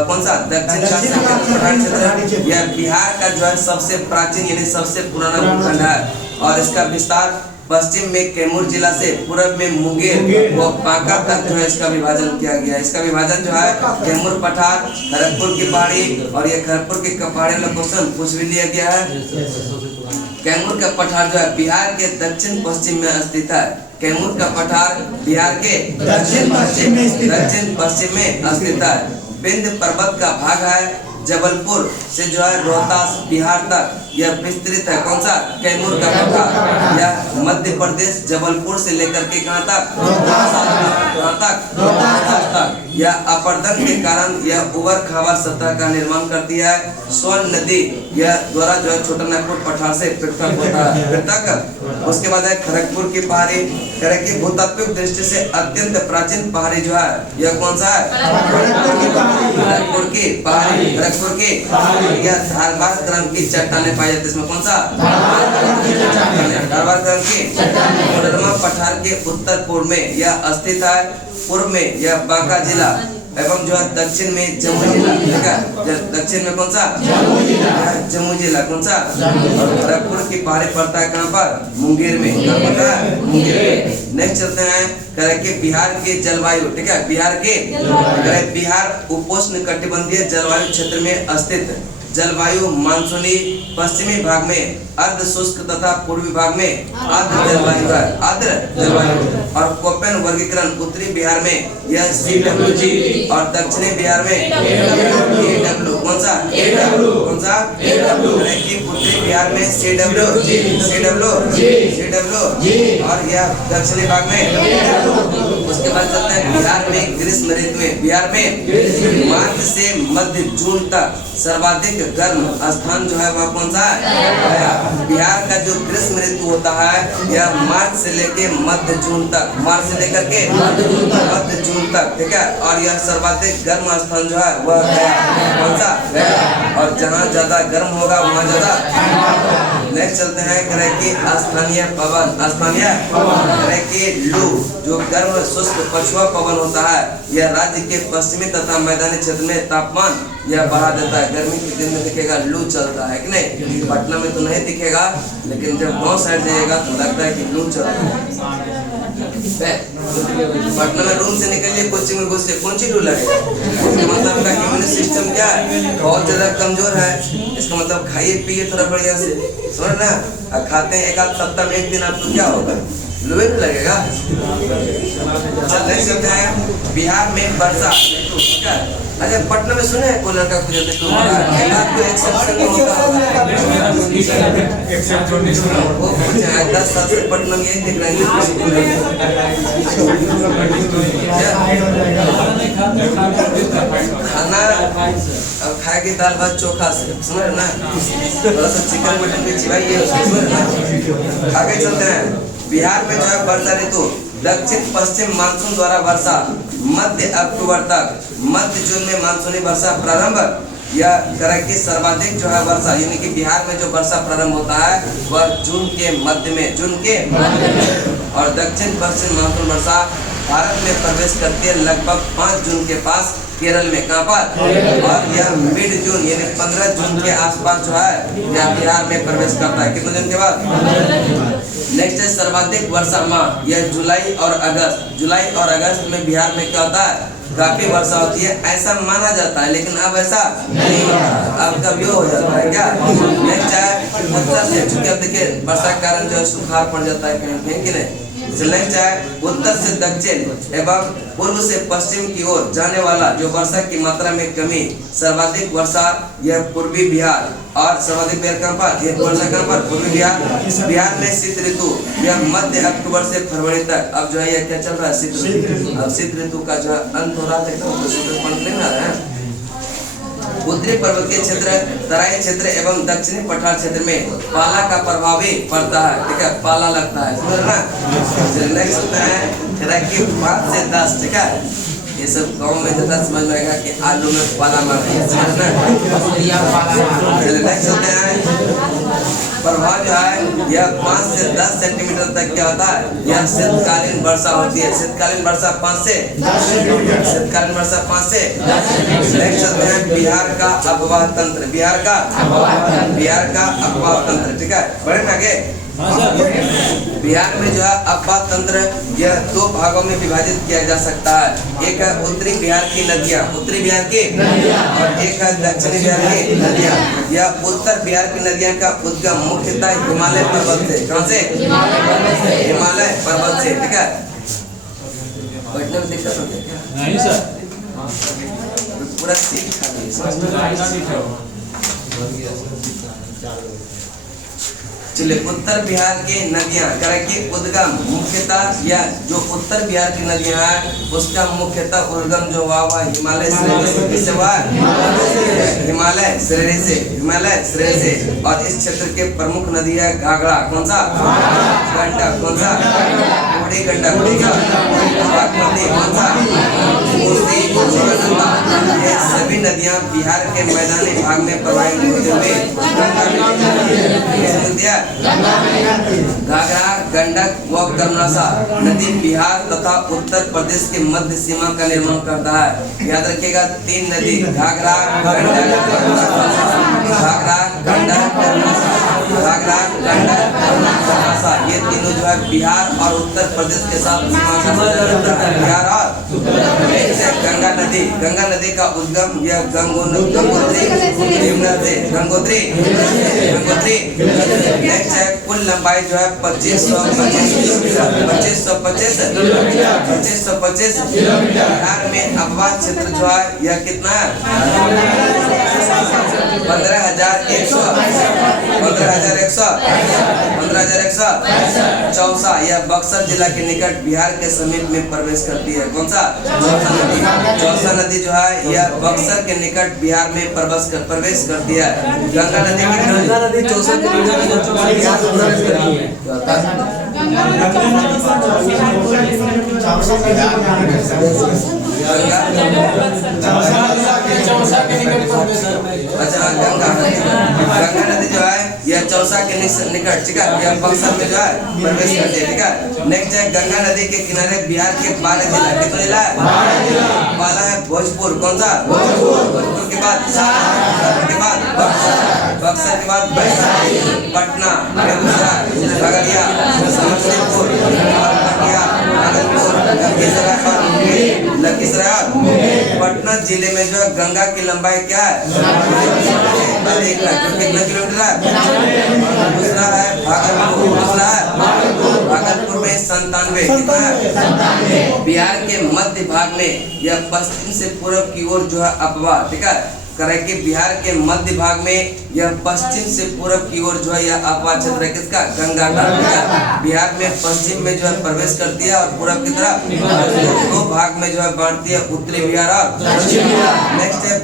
कौन सा, दक्षिण का संकीर्ण पठारी क्षेत्र यह बिहार का जो है सबसे प्राचीन यानी सबसे पुराना भूखंड है और इसका विस्तार पश्चिम में कैमूर जिला से पूर्व में मुंगेर व बांका तक जो है इसका विभाजन किया गया। इसका विभाजन जो है कैमूर पठार, खड़गपुर की पहाड़ी और ये खड़गपुर के पहाड़ी वाला क्वेश्चन पूछ भी लिया गया है। कैमूर का पठार जो है बिहार के दक्षिण पश्चिम में स्थित है। कैमूर का पठार बिहार के दक्षिण पश्चिम में स्थित है। विंध्य पर्वत का भाग है। जबलपुर से जो है रोहतास बिहार तक यह विस्तृत है। कौन सा, कैमूर का पठार। यह मध्य प्रदेश जबलपुर से लेकर के कहाँ तक, रोहतास तक। यह अपर्दन के कारण यह उबड़ खाबड़ सतह का निर्माण करती है। स्वर्ण नदी यह द्वारा जो है छोटा नागपुर पठार से पृथक होता है। उसके बाद है खड़गपुर की पहाड़ी। खड़गपुर भूतात्विक दृष्टि से अत्यंत प्राचीन पहाड़ी जो है यह कौन सा है, खड़गपुर की पहाड़ी। खड़गपुर की यह धारवाड़ क्रम की चट्टानें पाई जाती है। इसमें कौन सा, धारवाड़ क्रम की कोडरमा पठार के उत्तर पूर्व में यह स्थित है। पूर्व में यह बांका जिला एवं जो है दक्षिण में जम्मू जिला, ठीक है। दक्षिण में कौन सा, जम्मू जिला। कौन सा, और खड़गपुर की पहाड़ी पड़ता है कहाँ पर, मुंगेर में। कहाँ पड़ता है, मुंगेर में। नेक्स्ट चलते हैं कि बिहार के जलवायु, ठीक है। बिहार उपोष्ण कटिबंधीय जलवायु क्षेत्र में स्थित। जलवायु मानसूनी, पश्चिमी भाग में अर्ध शुष्क तथा पूर्वी भाग में आर्द्र जलवायु है, आर्द्र जलवायु। और कोपेन वर्गीकरण उत्तरी बिहार में यह CWG और दक्षिणी बिहार में AW। कौन सा, कौन सा, उत्तरी बिहार में CW और यह दक्षिणी भाग में। उसके बाद चलते हैं बिहार में ग्रीष्म ऋतु में। बिहार में मार्च से मध्य जून तक सर्वाधिक गर्म स्थान जो है वह कौन सा है। बिहार का जो ग्रीष्म ऋतु होता है यह मार्च से लेके मध्य जून तक, मार्च से लेकर के मध्य जून तक, ठीक है। और यह सर्वाधिक गर्म स्थान जो है वह गया, कौन सा, गया। और जहाँ ज्यादा गर्म होगा वहाँ ज्यादा। नेक्स्ट चलते हैं कि स्थानीय पवन, लू जो गर्म शुष्क पछुआ पवन होता है यह राज्य के पश्चिमी तथा मैदानी क्षेत्र में तापमान यह बढ़ा देता है। गर्मी के दिन में दिखेगा लू चलता है कि नहीं, पटना में तो नहीं दिखेगा लेकिन जब गाँव साइड जाइएगा तो लगता है कि लू चल रहा है। पटना में रूम से निकलिए, कोचिंग में घुसे, कौन सी लू लगेगा। इसका मतलब आपका इम्यून सिस्टम क्या है, बहुत ज्यादा कमजोर है। इसका मतलब खाइए पिए थोड़ा बढ़िया से, समझ ना। और खाते हैं एक आध सप्ताह में एक दिन आपको क्या होगा, लुए भी लगेगा। चलते चलते हैं बिहार में वर्षा ऋतु, ठीक है। अच्छा पटना में सुने कोई लड़का कुछ ऋतु होता है, एक आध कोई एक्सेप्शन होता है। वो कुछ 10 साल से पटना में यही देख रहे हैं। खाना अब खाएगी दाल भात चोखा से, समझ ना, थोड़ा सा चिकन मटन भी चिबाइए, समझ ना। आगे चलते हैं। बिहार में जो है वर्षा ऋतु दक्षिण पश्चिम मानसून द्वारा वर्षा मध्य अक्टूबर तक, मध्य जून में मानसूनी वर्षा प्रारंभ। यह करे कि सर्वाधिक जो है वर्षा यानी कि बिहार में जो वर्षा प्रारंभ होता है वह जून के मध्य में, और दक्षिण पश्चिम मानसून वर्षा भारत में प्रवेश करती है लगभग 5 जून के पास केरल में, कहाँ पर, और यह मिड जून यानी 15 जून के आसपास जो है यह बिहार में प्रवेश करता है। कितने दिन के बाद। नेक्स्ट है सर्वाधिक वर्षा माह, यह जुलाई और अगस्त। जुलाई और अगस्त में बिहार में क्या होता है, काफी वर्षा होती है, ऐसा माना जाता है, लेकिन अब ऐसा नहीं होता। अब कभी हो जाता है क्या। नेक्स्ट है उत्तर से, चूंकि अब देखिए वर्षा के कारण जो है सुखाड़ पड़ जाता है कहीं कि नहीं। नेक्स्ट है उत्तर से दक्षिण एवं पूर्व से पश्चिम की ओर जाने वाला जो वर्षा की मात्रा में कमी। सर्वाधिक वर्षा यह पूर्वी बिहार, और सर्वाधिक कहाँ पर, यह वर्षा कहाँ पर, पूर्वी बिहार। बिहार में शीत ऋतु यह मध्य अक्टूबर से फरवरी तक। अब जो है यह क्या चल रहा है, शीत ऋतु। अब शीत ऋतु का जो अंत हो रहा है तो शीत नहीं आ रहा है। उत्तरी पर्वतीय क्षेत्र, तराई क्षेत्र एवं दक्षिणी पठार क्षेत्र में पाला का प्रभाव भी पड़ता है, ठीक है, पाला लगता है, समझ ना। नेक्स्ट होता है 5 से 10, ठीक है। ये सब गांव में तो समझ में आएगा कि आलू में पाला मार दिया, समझना। चलिए नेक्स्ट चलते हैं। प्रभाव जो है यह 5 से 10 सेंटीमीटर तक क्या होता है, यह शीतकालीन वर्षा होती है। शीतकालीन वर्षा 5 से 10 सेंटीमीटर। नेक्स्ट चलते हैं बिहार का अफवाह तंत्र। बिहार का अफवाह तंत्र, ठीक है, बढ़े ना आगे। बिहार में जो है अफवाह तंत्र यह 2 भागों में विभाजित किया जा सकता है। एक है उत्तरी बिहार की नदियाँ, और एक है दक्षिणी बिहार की नदियाँ। यह उत्तर बिहार की नदियाँ का उद्गम मुख्यतः हिमालय पर्वत से, कहाँ से, हिमालय पर्वत से, ठीक है। बैठने में दिक्कत होती है क्या? नहीं सर, पूरा सीट खाली है। चलिए, उत्तर बिहार की नदियाँ की उद्गम मुख्यतः, या जो उत्तर बिहार की नदियाँ हैं उसका मुख्यतः उद्गम जो हुआ हिमालय श्रेणी से, किससे हुआ, हिमालय श्रेणी से। और इस क्षेत्र के प्रमुख नदी है घाघरा, कौन सा, गंडक, कौन सा, बूढ़ी गंडक, बागमती, कौन सा, कोसी, ये सभी नदियाँ बिहार के मैदानी भाग में प्रवाहित होते हुए घाघरा, गंडक व कर्मनासा नदी बिहार तथा उत्तर प्रदेश के मध्य सीमा का निर्माण करता है। याद रखिएगा 3 नदी घाघरा, गंडक, कर्मनासा, ये तीनों जो है बिहार और उत्तर प्रदेश के साथ सीमा का बिहार और गंगा नदी का उद्गम यह गंगोत्री नेक्स्ट है। कुल लंबाई जो है 2525 किलोमीटर। बिहार में अफवाह क्षेत्र जो है यह कितना है, 15,100 चौसा, यह बक्सर जिला के निकट बिहार के समीप में प्रवेश करती है। कौन सा, चौसा नदी जो है यह बक्सर के निकट बिहार में प्रवेश करती है। गंगा नदी चौसा के निकट प्रवेश करती है। अच्छा, गंगा नदी जो है यह चौसा के निकट, ठीक है, यह बक्सर में जो है प्रवेश करती है, ठीक है। नेक्स्ट है गंगा नदी के किनारे बिहार के 12 जिला, कितने जिला है, 12 है। भोजपुर, कौन सा, भोजपुर के बाद बक्सर के बाद पटना, बेगूसराय, खगड़िया, समस्तीपुर, लखीसराय। पटना जिले में जो गंगा की लंबाई क्या है, कितना किलोमीटर है, दूसरा है भागलपुर में 97, कितना है। बिहार के मध्य भाग में यह पश्चिम से पूर्व की ओर जो है अफवाह, ठीक है, करें कि बिहार के मध्य भाग में यह पश्चिम से पूर्व की ओर जो है यह अफवाह क्षेत्र है, किसका, गंगा का। बिहार में पश्चिम में जो है प्रवेश करती है और पूर्व की तरफ 2 भाग में जो है बांटती है, उत्तरी बिहार और दक्षिण बिहार। नेक्स्ट है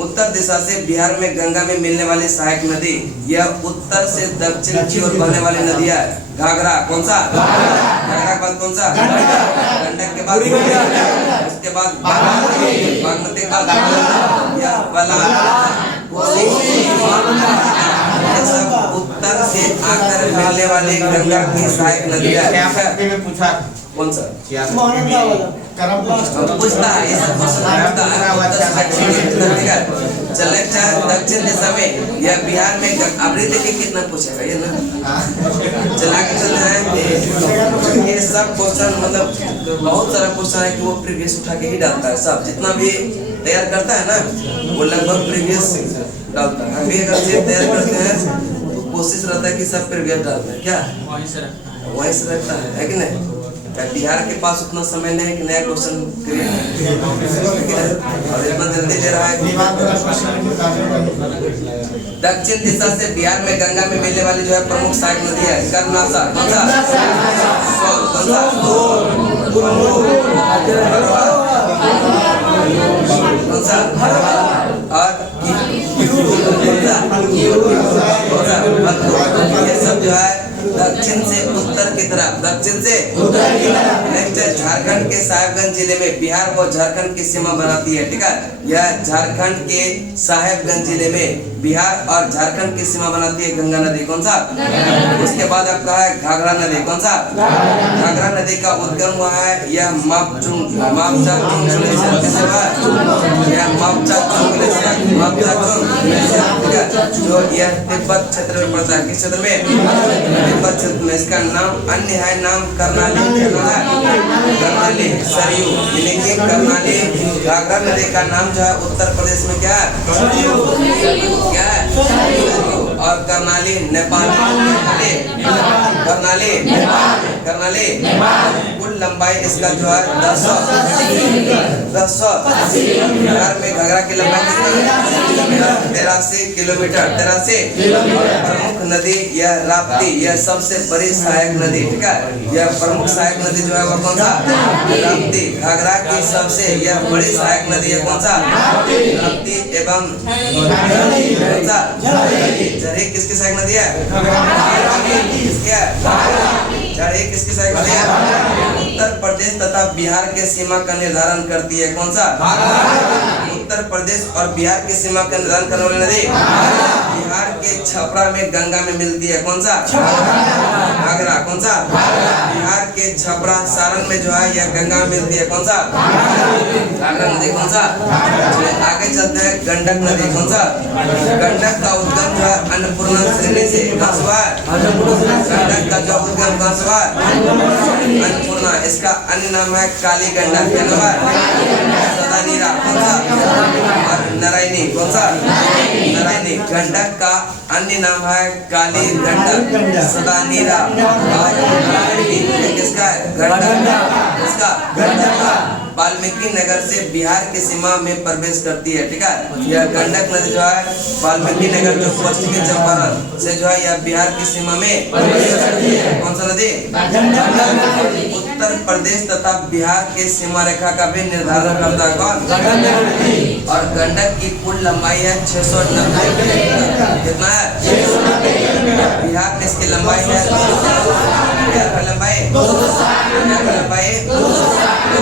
उत्तर दिशा से बिहार में गंगा में मिलने वाली सहायक नदी, यह उत्तर से दक्षिण की ओर बहने वाली नदी है। घाघरा, कौन सा, घाघरा के बाद कौन सा, गंडक के बाद, उसके बाद बागमती के बाद उत्तर से आकर मिलने वाली गंगा की सहायक नदी है। कौन सा, पूछता है, ये सब चले। दक्षिण दिशा में यह बिहार में अभी देखिए कितना पूछेगा ये ना, चला के चलते हैं। ये सब क्वेश्चन मतलब बहुत सारा क्वेश्चन है कि वो प्रीवियस उठा के ही डालता है। सब जितना भी तैयार करता है ना वो लगभग प्रीवियस डालता है। अभी अगर ये तैयार करते हैं तो कोशिश रहता है कि सब प्रीवियस डालते हैं, क्या वही से रहता है कि नहीं। बिहार के पास उतना समय नहीं है कि नया क्वेश्चन क्रिएट और इतना जल्दी ले रहा है। दक्षिण दिशा से बिहार में गंगा में मिलने वाली जो है प्रमुख सहायक नदी है कर्मनासा, कौन सा, और ये सब जो है दक्षिण से उत्तर की तरफ, दक्षिण से उत्तर की तरफ नेक्स्ट है झारखंड के साहेबगंज जिले में बिहार व झारखंड की सीमा बनाती है, ठीक है। यह झारखंड के साहेबगंज जिले में बिहार और झारखंड की सीमा बनाती है गंगा नदी, कौन सा? उसके बाद आपका है घाघरा नदी, कौन सा? घाघरा नदी का उद्गम हुआ है यह मापचुंग ग्लेशियर, कैसे हुआ? यह मापचुंग ग्लेशियर, ठीक है, जो यह तिब्बत क्षेत्र में पड़ता है। किस क्षेत्र में? तिब्बत क्षेत्र में। इसका नाम अन्य है नाम करनाली, क्या है? करनाली सरयू, यानी कि करनाली। घाघरा नदी का नाम जो है उत्तर प्रदेश में क्या है? क्या है? और करनाली नेपाल में। करनाली कुल लंबाई इसका जो है 10 बिहार में घाघरा की लंबाई कितना? 83 किलोमीटर। प्रमुख नदी यह राप्ती, यह सबसे बड़ी सहायक नदी, ठीक है। यह प्रमुख सहायक नदी जो है वह कौन सा? राप्ती। घाघरा की सबसे यह बड़ी सहायक नदी है कौन सा? राप्ती एवं कौन सा? झरी किसकी सहायक नदी है? किसकी है? झरी किसकी सहायक नदी है? उत्तर प्रदेश तथा बिहार के सीमा का निर्धारण करती है, कौन सा? उत्तर प्रदेश और बिहार की सीमा का निर्धारण करने वाली नदी बिहार के छपरा में गंगा में मिलती है, कौन सा? घाघरा, कौन सा? बिहार के छपरा सारण में जो है यह गंगा में मिलती है, कौन सा? घाघरा नदी, कौन सा? आगे चलते हैं गंडक नदी, कौन सा? गंडक का उद्गम जो है अन्नपूर्णा श्रेणी से कहाँ से हुआ है? गंडक का जो उद्गम कहाँ से हुआ है? अन्नपूर्णा। इसका अन्य नाम है काली गंडक, क्या नाम है? सदानीरा, कौन सा? और नारायणी, कौन सा? नारायणी। गंडक का अन्य नाम है काली गंडक, सदानीरा और नारायणी। किसका है? गंडक। किसका? गंडक का। वाल्मीकि नगर से बिहार की सीमा में प्रवेश करती है, ठीक है। यह गंडक नदी जो है वाल्मीकि नगर जो पश्चिमी चंपारण से जो है यह बिहार की सीमा में प्रवेश करती है। कौन सा नदी? उत्तर प्रदेश तथा बिहार के सीमा रेखा का भी निर्धारण करता है, कौन? और गंडक की कुल लंबाई है 690 किलोमीटर। कितना है? बिहार में इसकी लंबाई है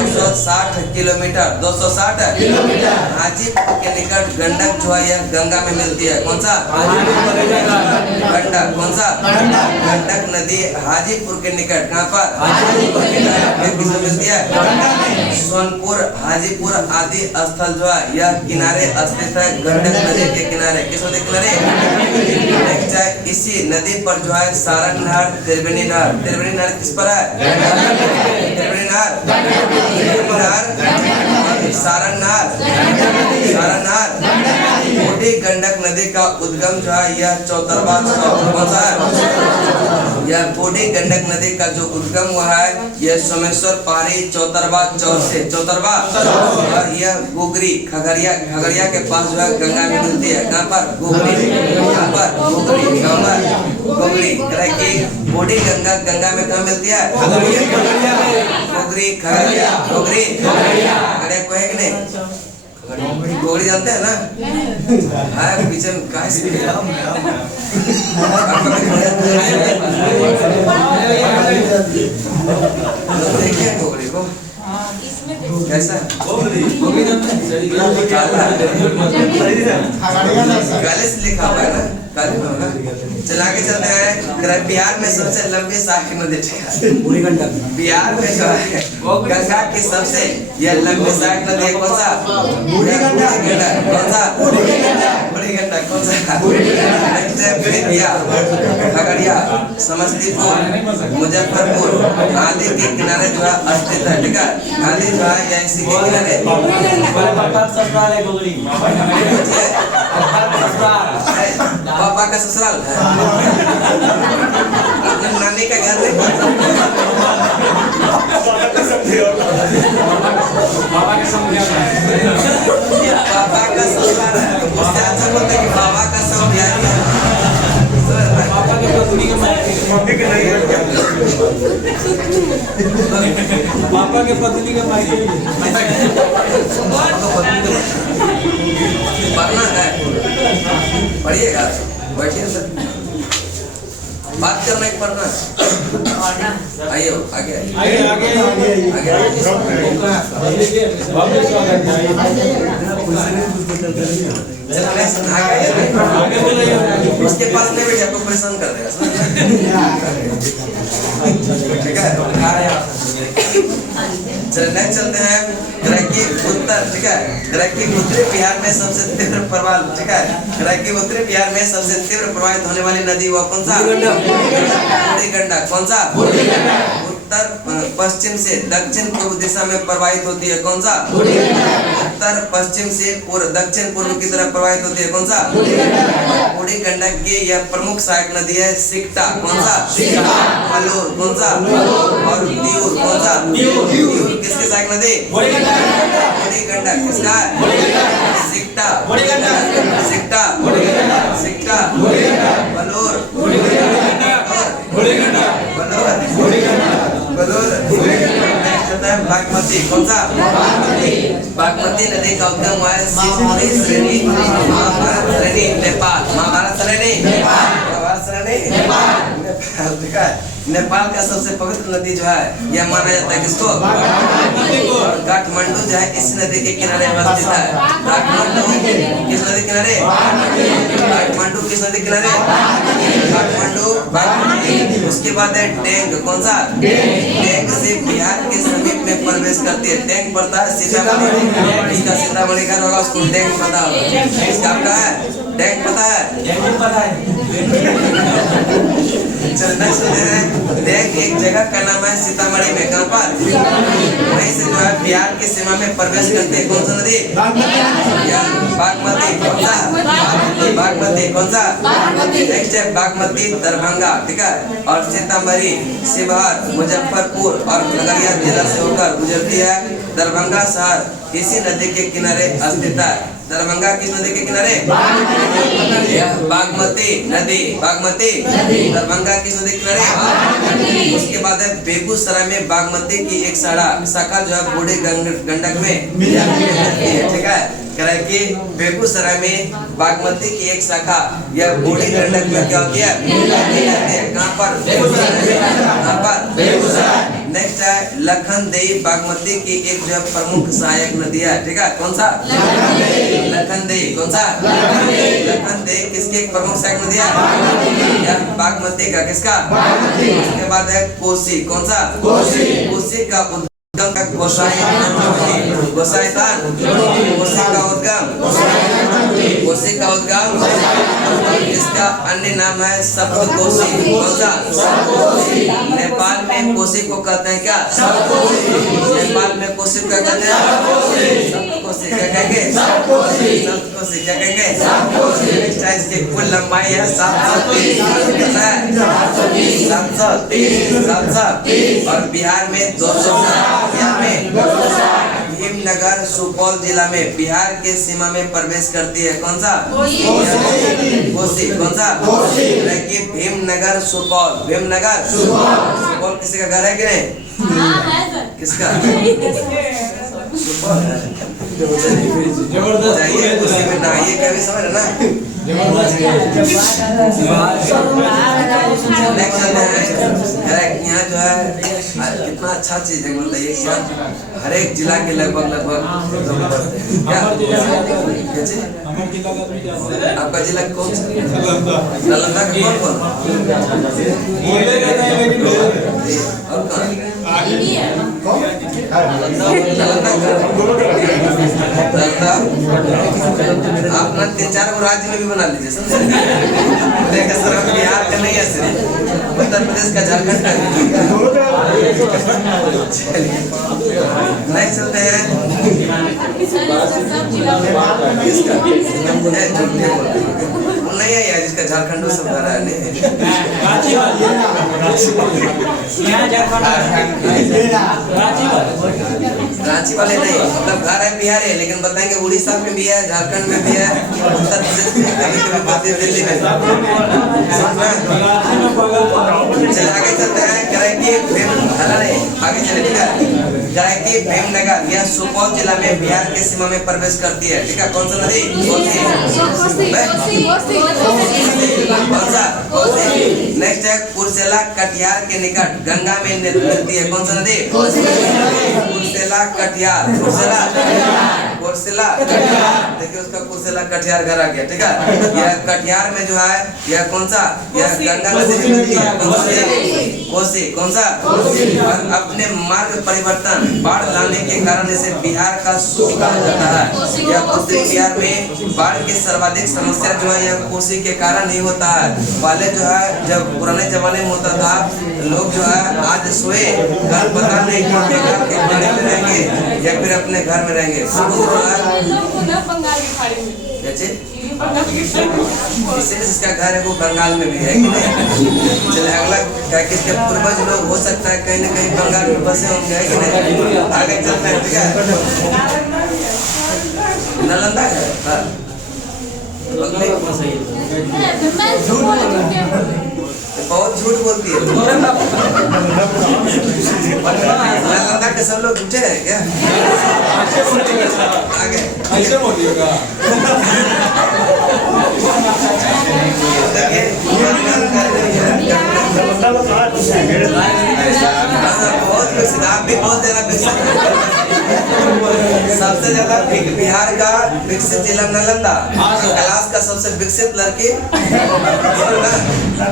260 किलोमीटर। 260 हाजीपुर के निकट गंडक जो है यह गंगा में मिलती है, कौन सा? गंडक, कौन सा? गंडक नदी हाजीपुर के निकट, कहाँ पर? किसमें मिलती है? सोनपुर, हाजीपुर आदि स्थल जो है यह किनारे स्थित है गंडक नदी के किनारे। किस नदी के किनारे? नेक्स्ट है इसी नदी पर जो है सारण नहर, त्रिवेणी नहर। त्रिवेणी नहर किस पर है? त्रिवेणी नहर, सारण नहर। बूढ़ी गंडक नदी का उद्गम जो है यह चौतरवा कौन सा है? यह बूढ़ी गंडक नदी का जो उद्गम हुआ है यह सोमेश्वर पहाड़ी चौतरवा चौर से, चौतरवा। और यह गोगरी खगड़िया के पास जो है गंगा में मिलती है, कहाँ पर? गोगरी। कहाँ पर? गोगरी। कहाँ पर? गोगरी। बूढ़ी गंगा में कहाँ मिलती है? गोगरी, खगड़िया। गोगरी, खगड़िया को है कि नहीं? गोगरी जानते हैं ना? हाँ, पीछे में कहाँ से? देखिए गोगरी को कैसा? काले से लिखा हुआ है ना? चला के चलते हैं। बिहार में सबसे लंबी सहायक नदी, बिहार में जो है गंगा की सबसे यह लंबी सहायक नदी कौन सा? बूढ़ी गंडक। कौन सा? बूढ़ी गंडक। कौन सा? बेतिया, खगड़िया, समस्तीपुर, मुजफ्फरपुर आदि के किनारे जो है स्थित है, ठीक है। आदि जो है यह इसी के किनारे। पापा का ससुराल है, अपने नानी का घर नहीं। बाबा के समझा पापा का ससुराल है, उससे अच्छा बोलते कि बाबा का समझा। पापा के पत्नी के मायके, पापा के पत्नी के मायके पढ़ना है, पढ़िएगा, बैठिए सर, बात करना है, पढ़ना है। आइए आगे उसके पास नहीं बैठे आपको परेशान कर देगा ठीक है चलने चलते हैं ग्रह उत्तर ठीक है ग्रह उत्तरी बिहार में सबसे तीव्र प्रभाव ठीक है ग्रह उत्तरी बिहार में सबसे तीव्र प्रभावित होने वाली नदी वो कौन सा बूढ़ी गंडक कौन सा उत्तर पश्चिम से दक्षिण पूर्व दिशा में प्रवाहित होती है कौन सा उत्तर पश्चिम से दक्षिण पूर्व की तरफ प्रवाहित होती है कौन सा बूढ़ी गंडक की यह प्रमुख सहायक नदी है सिकटा कौन सा मलूर कौन सा और दियूर कौन सा दियूर किसकी सहायक नदी बूढ़ी गंडक किसका सिकटा सिकटा सिकटा मलूर बागमती कौन सा बागमती नदी का उद्गम हुआ है शिवपुरी श्रेणी महाभारत श्रेणी नेपाल महाभारत श्रेणी नेपाल का सबसे पवित्र नदी जो है यह माना जाता है किसको काठमांडू जो है इस नदी के किनारे अवस्थित है काठमांडू किस नदी किनारे काठमांडू किस नदी किनारे काठमांडू उसके बाद है टैंक कौन सा टैंक से बिहार के समीप में प्रवेश करती है टैंक पड़ता है सीतामढ़ी इसका सीतामढ़ी का होगा उसको टैंक पता होगा इसका आपका है टैंक पता है चलना सुने हैं टैंक एक जगह का नाम है सीतामढ़ी में कहाँ पर वहीं से जो है बिहार की सीमा में प्रवेश करते हैं कौन सा नदी बागमती कौन सा बागमती कौन सा नेक्स्ट है बागमती दरभंगा ठीक है और सीतामढ़ी शिवहर मुजफ्फरपुर और खगड़िया जिला से होकर गुजरती है दरभंगा शहर इसी नदी के किनारे स्थित है दरभंगा किस नदी के किनारे बागमती नदी दरभंगा किस नदी के किनारे उसके बाद है बेगूसराय में बागमती की एक शाखा जो है बूढ़ी गंडक में ठीक है कह कि बेगूसराय में बागमती की एक शाखा यह बूढ़ी गंडक में क्या होती है कहाँ पर नेक्स्ट है लखनदेई बागमती की एक जो है प्रमुख सहायक नदी है ठीक है कौन सा लखनदेई कौन सा लखनदेई किसकी एक प्रमुख सहायक नदी है यह बागमती का किसका उसके बाद है कोसी कौन सा कोसी का कोसी का उद्गम इसका अन्य नाम है सप्तकोशी कौन सा नेपाल में कोसी को कहते हैं क्या नेपाल में कोसी को क्या कहते हैं सप्तकोशी क्या कहेंगे सप्तकोशी क्या कहेंगे इसकी कुल लंबाई है 730 और बिहार में 200 भीमनगर सुपौल जिला में बिहार के सीमा में प्रवेश करती है कौन सा कोसी कौन सा भीमनगर सुपौल सुपौल किसी का घर है कि नहीं किसका चाहिए उसी में नहाइए कभी समझ रहे ना यहाँ जो है कितना अच्छा चीज है बताइए क्या हर एक जिला के लगभग क्या आपका जिला कौन सा नालंदा का कौन अपना 3-4 को राज्य में भी बना लीजिए समझे सिर्फ बिहार का नहीं है सिर्फ उत्तर प्रदेश का झारखंड का नहीं चलते हैं नहीं है यार जिसका झारखंड सब घर है रांची वाले नहीं मतलब घर है बिहार है लेकिन बताएंगे उड़ीसा में भी है झारखंड में भी है उत्तर प्रदेश में कभी कभी बातें दिल्ली में चलिए आगे चलते हैं आगे चले ठीक है भीमनगर यह सुपौल जिला में बिहार के सीमा में प्रवेश करती है ठीक है कौन सा नदी कौन सा? नेक्स्ट है कुर्सेला कटिहार के निकट गंगा में मिलती है, कौन सा नदी? कुर्सेला कटिहार, कुर्सेला देखिए उसका कुर्सेला कटिहार घर आ गया, ठीक है। यह कटिहार में जो है यह कौन सा? यह गंगा नदी में मिलती है, कौन सा? कोसी, कौन सा? और अपने मार्ग परिवर्तन बाढ़ लाने के कारण इसे बिहार का सूख कहा जाता है। यह उत्तरी बिहार में बाढ़ की सर्वाधिक समस्या जो है यह कोसी के कारण ही होता है। पहले जो है जब पुराने जमाने में होता था, लोग जो है आज सोए कल पता नहीं कि घर के पानी में रहेंगे या फिर अपने घर में रहेंगे। इसका घर है वो बंगाल में भी है कि नहीं? चले अगला क्या किसके पूर्वज लोग हो सकता है कहीं ना कहीं बंगाल में बसे होंगे, है कि नहीं? आगे चलते हैं, ठीक है। नालंदा है, बहुत झूठ बोलती है। नालंदा के सब लोग झूठे हैं क्या? आगे बहुत विकसित, आप भी बहुत ज्यादा विकसित। सबसे ज्यादा बिहार का विकसित जिला नालंदा, क्लास का सबसे विकसित लड़की।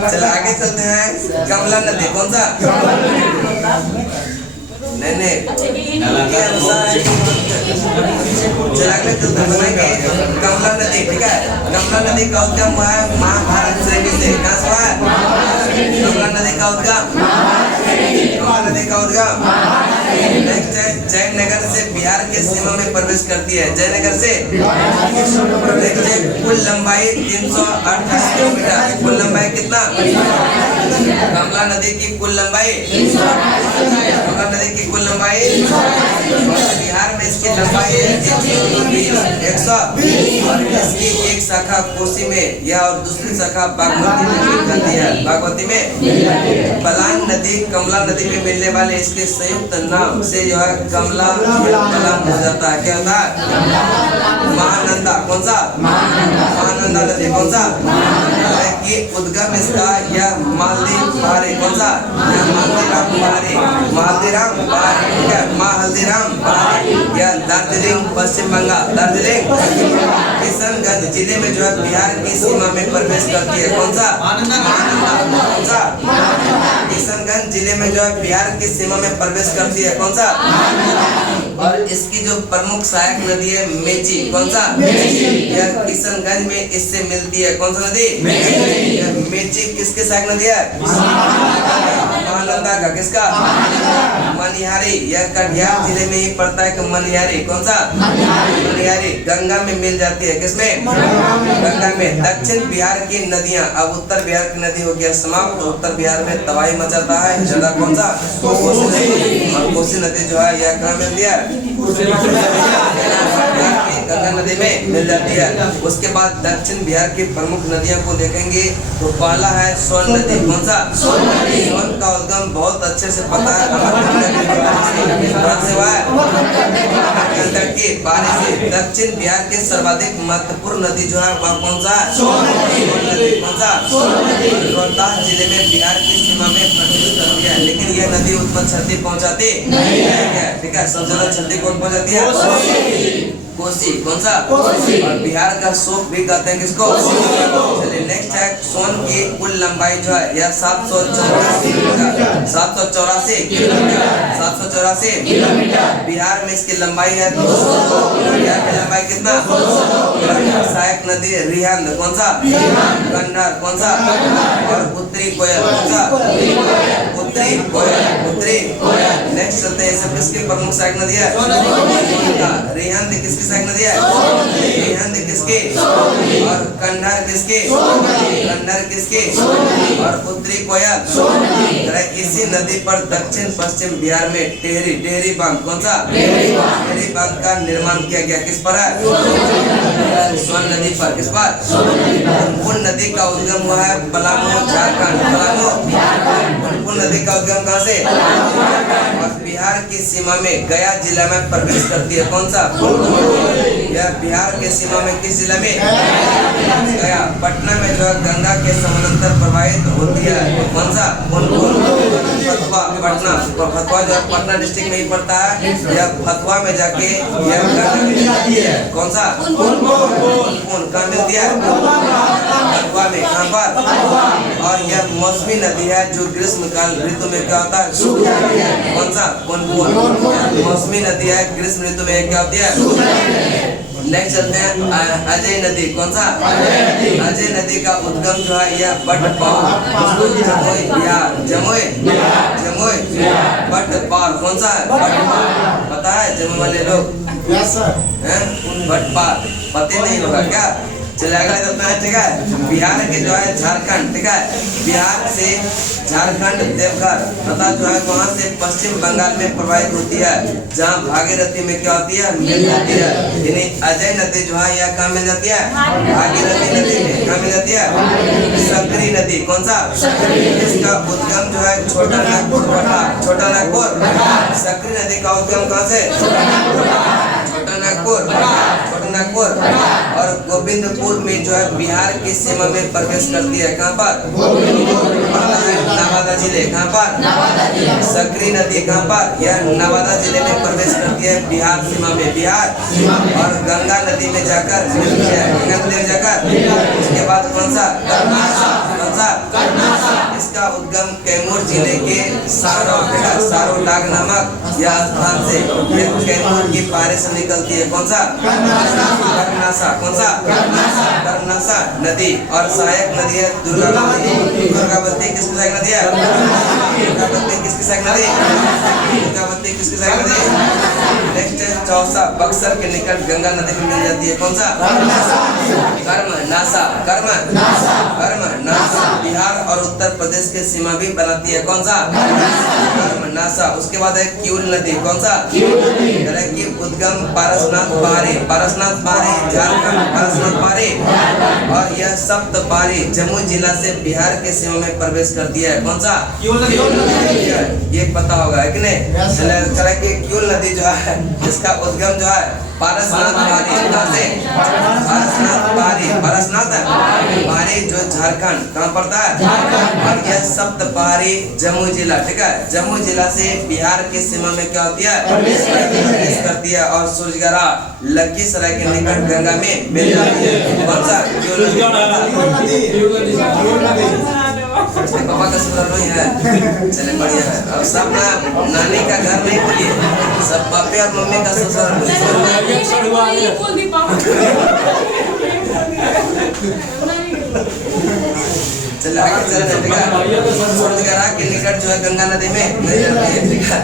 चलो आगे चलते हैं। कमला नदी कौन सा? नहीं के अनुसार चलो अगले चलते बनाएंगे कमला नदी, ठीक है। कमला नदी का उद्गम हुआ है महाभारत श्रेणी से, कहाँ से हुआ है? कमला नदी का उद्गम, कमला नदी का उद्गम। नेक्स्ट है जयनगर से बिहार के सीमा में प्रवेश करती है, जयनगर से। नेक्स्ट है कुल लंबाई 328 किलोमीटर, कुल लंबाई कितना? कमला नदी की कुल लंबाई, कमला नदी की कुल लंबाई बिहार में इसकी लंबाई है 120 और इसकी एक शाखा कोसी में या और दूसरी शाखा बागमती में मिल जाती है, बागमती में। बलान नदी कमला नदी में मिलने वाले इसके संयुक्त नाम से जो है कमला बलान हो जाता है, क्या होता है? महानंदा, कौन सा? महानंदा नदी, कौन सा? ये उद्गम इसका यह मालदीव पहाड़ी, कौन सा? मालदीराम पहाड़ी, मालदीराम पहाड़ी, ठीक है। हल्दीराम पहाड़ी या दार्जिलिंग पश्चिम बंगाल, दार्जिलिंग किशनगंज जिले में जो है बिहार की सीमा में प्रवेश करती है, कौन सा? कौन सा? किशनगंज जिले में जो है बिहार की सीमा में प्रवेश करती है, कौन सा? और इसकी जो प्रमुख सहायक नदी है मेची, कौन सा? यह किशनगंज में इससे मिलती है, कौन सा नदी? मेची किसके सहायक नदी है? महानंदा का, किसका? मनिहारी, यह कटिहार जिले में ही पड़ता है। मनिहारी, कौन सा? मनिहारी गंगा में मिल जाती है, किसमें? गंगा में। दक्षिण बिहार की नदियां, अब उत्तर बिहार की नदी हो गया समाप्त। तो उत्तर बिहार में तबाही मचाता है ज्यादा, कौन सा? कोसी नदी। और कोसी नदी जो है यह कहाँ मिलती है? गंगा नदी में मिल जाती है। उसके बाद दक्षिण बिहार की प्रमुख नदियों को देखेंगे तो पहला है सोन नदी, कौन सा? सोन का उद्गम बहुत अच्छे से पता है, बारिश से। दक्षिण बिहार की सर्वाधिक महत्वपूर्ण नदी जो है वह कौन सा? सोन नदी, कौन सा? रोहतास जिले में बिहार की सीमा में प्रवेश करती है, लेकिन यह नदी उत्पन्न क्षति पहुँचाती नहीं है, ठीक है। सबसे ज्यादा क्षति कौन पहुँचाती है? कोसी, कौन सा? कोसी। और बिहार का शोक भी कहते हैं किसको? चलिए नेक्स्ट है सोन की कुल लंबाई जो है यह 784 किलोमीटर। बिहार में इसकी लंबाई है 200। बिहार की लंबाई कितना? सहायक नदी रिहंद, कौन सा? कन्नड़, कौन सा? और उत्तरी कोयल, कौन सा? उत्तरी कोयल। नेक्स्ट चलते हैं, सब किसकी प्रमुख सहायक नदी है? रिहंद किसकी सहायक नदी है? रिहंद किसके? और कन्नड़ किसके? कन्नड़ किसके? और उत्तरी कोयल। इसी नदी पर दक्षिण पश्चिम बिहार में टेहरी बांध, कौन सा? टेहरी बांध का निर्माण किया गया, किस पर है? सोन नदी पर, किस पर? पुनपुन नदी का उद्गम हुआ है पलामू, झारखंड। पुनपुन नदी का उद्गम कहाँ से? और बिहार की सीमा में गया जिला में प्रवेश करती है, कौन सा? यह बिहार के सीमा में किस जिला में? गया। पटना में जो है गंगा के समानांतर प्रवाहित होती है, कौन सा? फतवा। पटना, फतवा जो है पटना डिस्ट्रिक्ट में ही पड़ता है। यह फतवा में जाके यह गंगा मिलती है, कौन सा? कहाँ मिलती है? फतवा में। कहाँ पर? और यह मौसमी नदी है जो ग्रीष्म काल ऋतु में क्या होता है? कौन सा? मौसमी नदी है, ग्रीष्म ऋतु में क्या होती है? नेक्स्ट चलते हैं अजय नदी, कौन सा? अजय नदी का उद्गम जो है यह बटपार, जमुई बटपार, कौन सा है? पता है जमुई वाले लोग? बटपार पता नहीं होगा क्या? चलिए अगला चलते हैं, ठीक है। बिहार के जो है झारखंड, ठीक है, बिहार से झारखंड देवघर तथा जो है वहाँ से पश्चिम बंगाल में प्रवाहित होती है, जहाँ भागीरथी में क्या होती है? मिल जाती है। यानी अजय नदी जो है यह कहाँ मिल जाती है? भागीरथी नदी में। कहाँ मिल जाती है? सकरी नदी, कौन सा? इसका उद्गम जो है छोटा नागपुर। सकरी नदी का उद्गम कहाँ से? छोटा नागपुर और गोविंदपुर में जो है बिहार की सीमा में प्रवेश करती है। कहाँ पर? नवादा जिले। कहाँ पर? सकरी नदी कहाँ पर? यह नवादा जिले में प्रवेश करती है बिहार सीमा में। बिहार और गंगा नदी में जाकर मिलती है, गंगा नदी में जाकर। उसके बाद कौन सा? इसका उद्गम कैमूर जिले के सारोडाग नामक यह स्थान से कैमूर की पारे से निकलती है, कौन सा? कर्नासा नदी। और सहायक नदी है दुर्गावती। किसकी सहायक नदी है? किसकी सहायक नदी? नेक्स्ट है चौसा, बक्सर के निकट गंगा नदी में मिल जाती है, कौन सा? कर्मनासा। बिहार और उत्तर प्रदेश के सीमा भी बनाती है, कौन सा? कर्मनासा। उसके बाद है क्यूल नदी, कौन सा? की उद्गम पारसनाथ पहाड़ी झारखंड, और यह सप्त पहाड़ी जमुई जिला से बिहार के सीमा में प्रवेश करती है, कौन सा? ये पता होगा है कि नहीं? क्यूल नदी जो है इसका उद्गम जो है पारसनाथ पहाड़ी जो झारखंड कहाँ पड़ता है? और यह सप्त पहाड़ी जमुई जिला, ठीक है, जमुई जिला से बिहार के सीमा में क्या होती है? प्रवेश करती है। और सूरजगढ़ा लखीसराय के निकट गंगा में मिल जाती है, कौन सा? पापा का ससुराल वही है। चले बढ़िया है। अब सब ना नानी का घर नहीं बोलिए, सब पापे और मम्मी का ससुराल बोलिए। चलिए आगे चलते हैं, ठीक है। सूरजगढ़ा के निकट जो है गंगा नदी में मिल जाती है, ठीक है,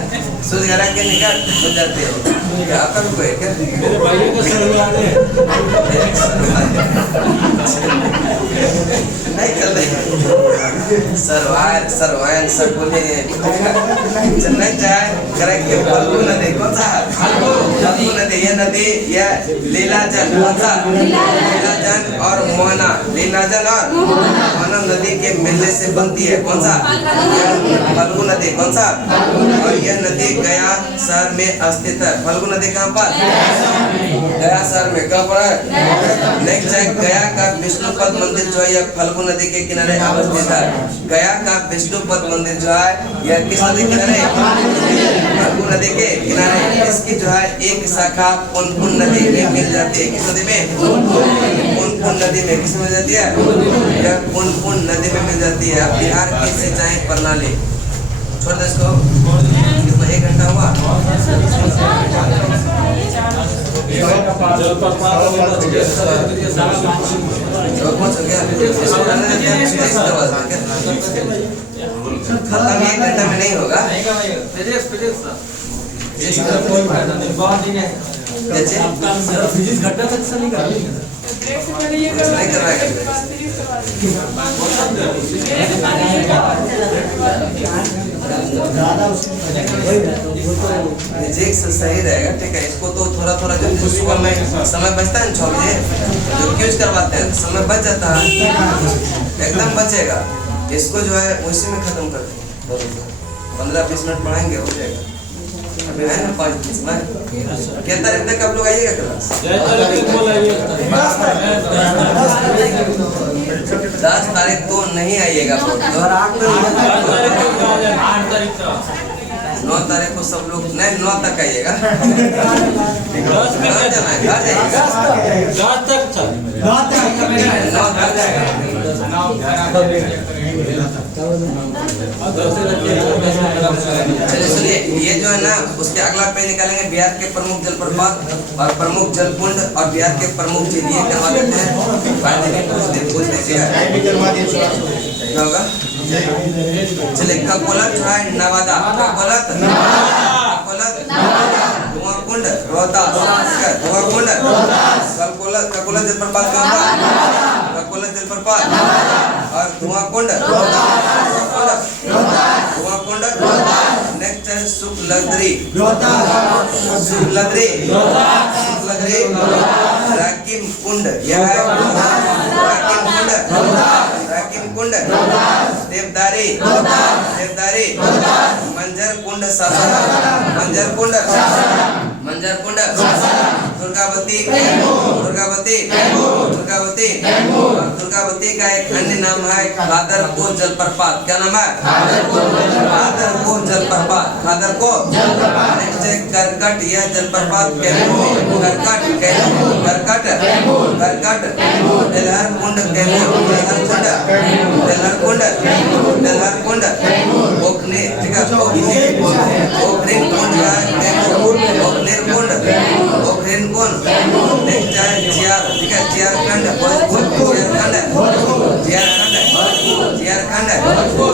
सूरजगढ़ा के निकट मिल जाती है। क्या आपका भी कोई क्या? मेरे भाइयों का ससुराल है। नहीं कर रहे सरवायन सब बोलेंगे। चेन्नई जाए करेंगे फल्गु नदी, कौन सा? फल्गु नदी। यह नदी यह लीलाजन, कौन सा? लीलाजन और मोहना, लीलाजन और मोहना नदी के मिलने से बनती है, कौन सा? फल्गु नदी, कौन सा? और यह नदी गया शहर में स्थित है। फल्गु नदी कहाँ पर? गया शहर में। कहाँ पर है? नेक्स्ट है गया का विष्णुपद मंदिर जो है यह फल्गु नदी के किनारे अवस्थित है। गया का विष्णुपद मंदिर जो है यह किस नदी के किनारे? फल्गु नदी के किनारे। इसकी जो है एक शाखा पुनपुन नदी में मिल जाती है। किस नदी में? पुनपुन नदी में। किस मिल जाती है? यह पुनपुन नदी में मिल जाती है। बिहार की सिंचाई प्रणाली छोड़ दे इसको। कितना 1 घंटा हुआ? खत्म 1 घंटा में नहीं होगा। फिजिक्स घंटा तक से नहीं करेंगे। फिजिक्स सही रहेगा, ठीक है। इसको तो थोड़ा थोड़ा जब सुबह में समय बचता है 6 बजे जो क्यूज करवाते हैं समय बच जाता है, एकदम बचेगा। इसको जो है उसी में खत्म कर देंगे। 15-20 मिनट पढ़ाएंगे, हो जाएगा। अभी है ना 5 में क्या तारीख तक आप लोग आइएगा क्लास? 10 तारीख को नहीं आइएगा बहुत लोग। 9 तारीख को सब लोग नहीं 9 तक आइएगा। घर जाना है, घर जाइएगा। 9 तक चलिए सुनिए, ये जो है ना उसके अगला पे निकालेंगे बिहार के प्रमुख जलप्रपात और प्रमुख जलकुंड और बिहार के प्रमुख झील ये करवा देते हैं। पूछ दीजिएगा क्या होगा। चलिए ककोलत है नवादा, ककोलत धुआंकुंड रोहतास, धुआंकुंड ककोलत जलप्रपात कहाँ पर? ककोलत जलप्रपात और धुआंकुंड धुआंकुंड। नेक्स्ट है शुक्लद्री राकिम कुंड, यह है राकिम कुंड। देवदारी मंजर कुंड दुर्गावती दुर्गावती का एक अन्य नाम है खादरपुर जलप्रपात। क्या नाम है? खादरपुर जलप्रपात। नेक्स्ट है करकट, यह जलप्रपात करकट बेलहर कुंड बेलहर कुंड ओखने, ठीक है, ओखरीन कुंड नेक्स्ट है जियार, ठीक है, जियारखंड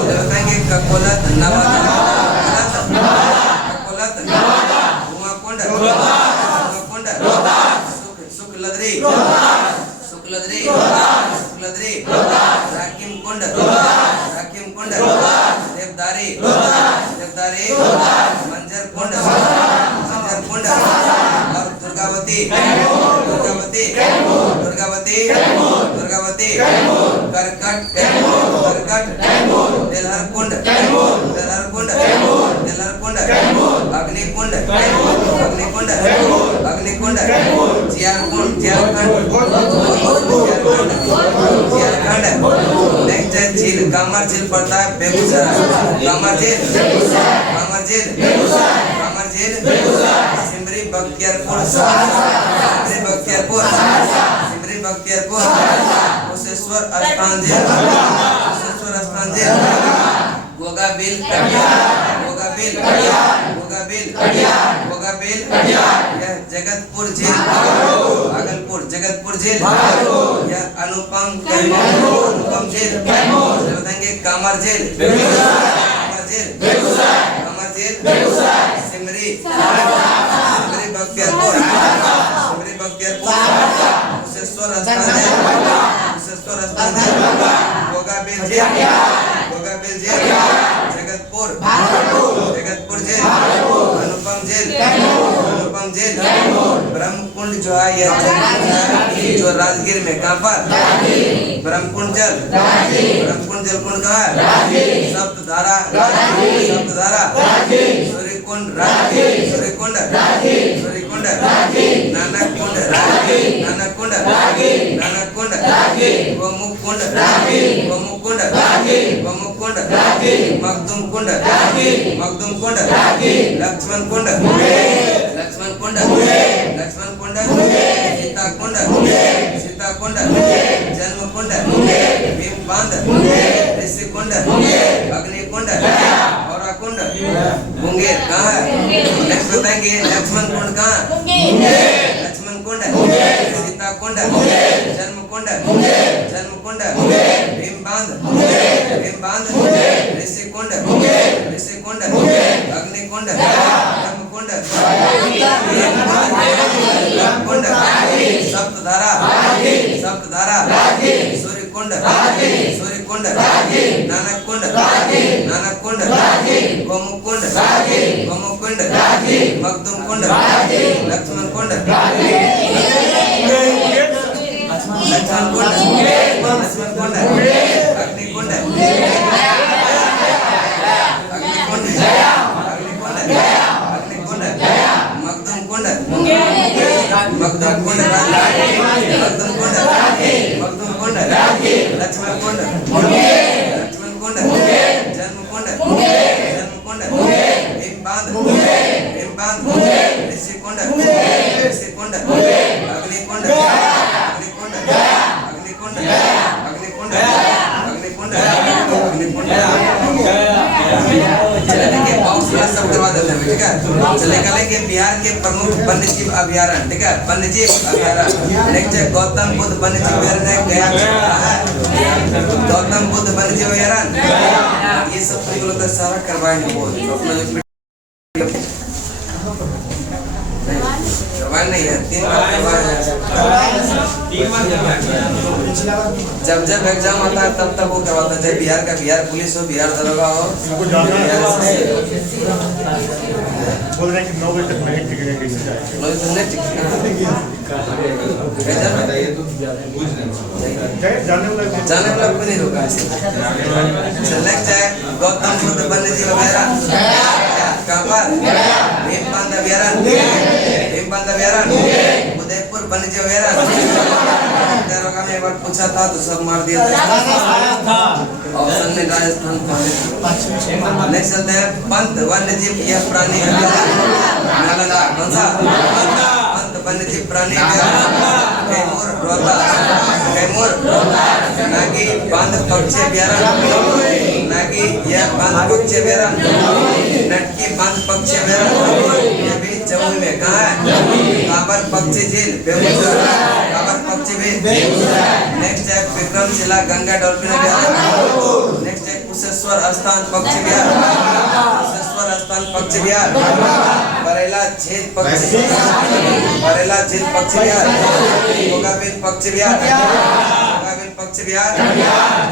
बताएंगे ककोलत नवादा शुक्लद्री राकिम कुंड देवदारी मंजर कुंड और दुर्गावती करकट बेलहर कुंड अग्निकुंड नेक्स्ट है झील, कामर झील पड़ता है बेगूसराय। कामर झील सिमरी बख्तियारपुर कुशेश्वर स्थान झील गोगाबिल यह जगतपुर झील भागलपुर झील यह अनुपम झील बताएंगे कामर झील सिमरी बख्तियारपुर कुशेश्वर स्थान गोगाबिल झील जगतपुर झील अनुपम झील ब्रह्मकुंड जो है यह जो राजगीर में, कहाँ पर? ब्रह्मकुंड जल कुंड कहाँ है? सप्तधारा सूर्यकुंड नानक कुंड गोमुख कुंड मखदूम कुंड लक्ष्मण कुंड सीता कुंड जन्म कुंड भीम बांध ऋषि कुंड अग्नि कुंड औरा कुंड मुंगेर कहाँ है? नेक्स्ट बताएंगे लक्ष्मण कुंड कहाँ? लक्ष्मण कुंड सीता कुंड जन्म कुंड भीम बांध ऋषि कुंड अग्नि कुंड ब्रह्म कुंड सप्तधारा सूर्य कुंड नानक कुंड गोमुख कुंड मखदूम कुंड लक्ष्मण कुंड अग्नि कुंड मखदूम कुंड मखदूम कुंड मखदूम कुंड लक्ष्मण कुंड लक्ष्मण कुंड जन्म कुंड जन्म कुंड भीम बांध ऋषि कुंड ऋषि कुंड अग्नि कुंड अग्नि कुंड अग्नि कुंड अग्नि कुंड अग्नि कुंड अग्नि कुंड। चले देखिए बॉक्स में सब करवा देते हैं, ठीक है। चले निकालेंगे बिहार के प्रमुख वन्यजीव अभयारण्य, ठीक है, वन्यजीव अभयारण्य। नेक्स्ट है गौतम बुद्ध वन्यजीव अभयारण्य गया है, गौतम बुद्ध वन्यजीव अभयारण्य। ये सब तो सारा करवाएंगे वो अपना करवाए नहीं है, 3 बार करवाए हैं। जब जब एग्जाम आता है तब तब वो करवाते हैं, चाहे बिहार का बिहार पुलिस हो, बिहार दरोगा हो। बोल रहे हैं कि 9 बजे तक नहीं टिकट कैसे जाए? 9 बजे तक नहीं टिकट जाने वाला कोई नहीं रोका है। नेक्स्ट है गौतम बुद्ध वन्यजीव अभयारण्य कहाँ पर? भीमबांध अभयारण्य, भीमबांध अभयारण्य, उदयपुर वन्यजीव अभयारण्य। दरोगा में एक बार पूछा था तो सब मार दिया था, ऑप्शन में राजस्थान। नेक्स्ट चलते हैं पंत वन्यजीव यह प्राणी अभयारण्य नालंदा। कौन सा? पंत वन्यजीव प्राणी अभयारण्य कैमूर रोहतास, कैमूर नागी बांध पक्षी अभयारण्य, नागी यह बांध पक्षी अभयारण्य, नटकी बांध पक्षी अभयारण्य ये भी जमुई में। कहाँ है? काबर पक्षी झील बेगूसराय, काबर पक्षी झील। नेक्स्ट है विक्रमशिला गंगा डॉल्फिन अभयारण्य। नेक्स्ट है कुशेश्वर स्थान पक्षी विहार, कुशेश्वर स्थान पक्षी विहार, बरेला झील पक्षी, बरेला झील पक्षी विहार, गोगाबिल पक्षी विहार, गोगाबिल पक्षी विहार।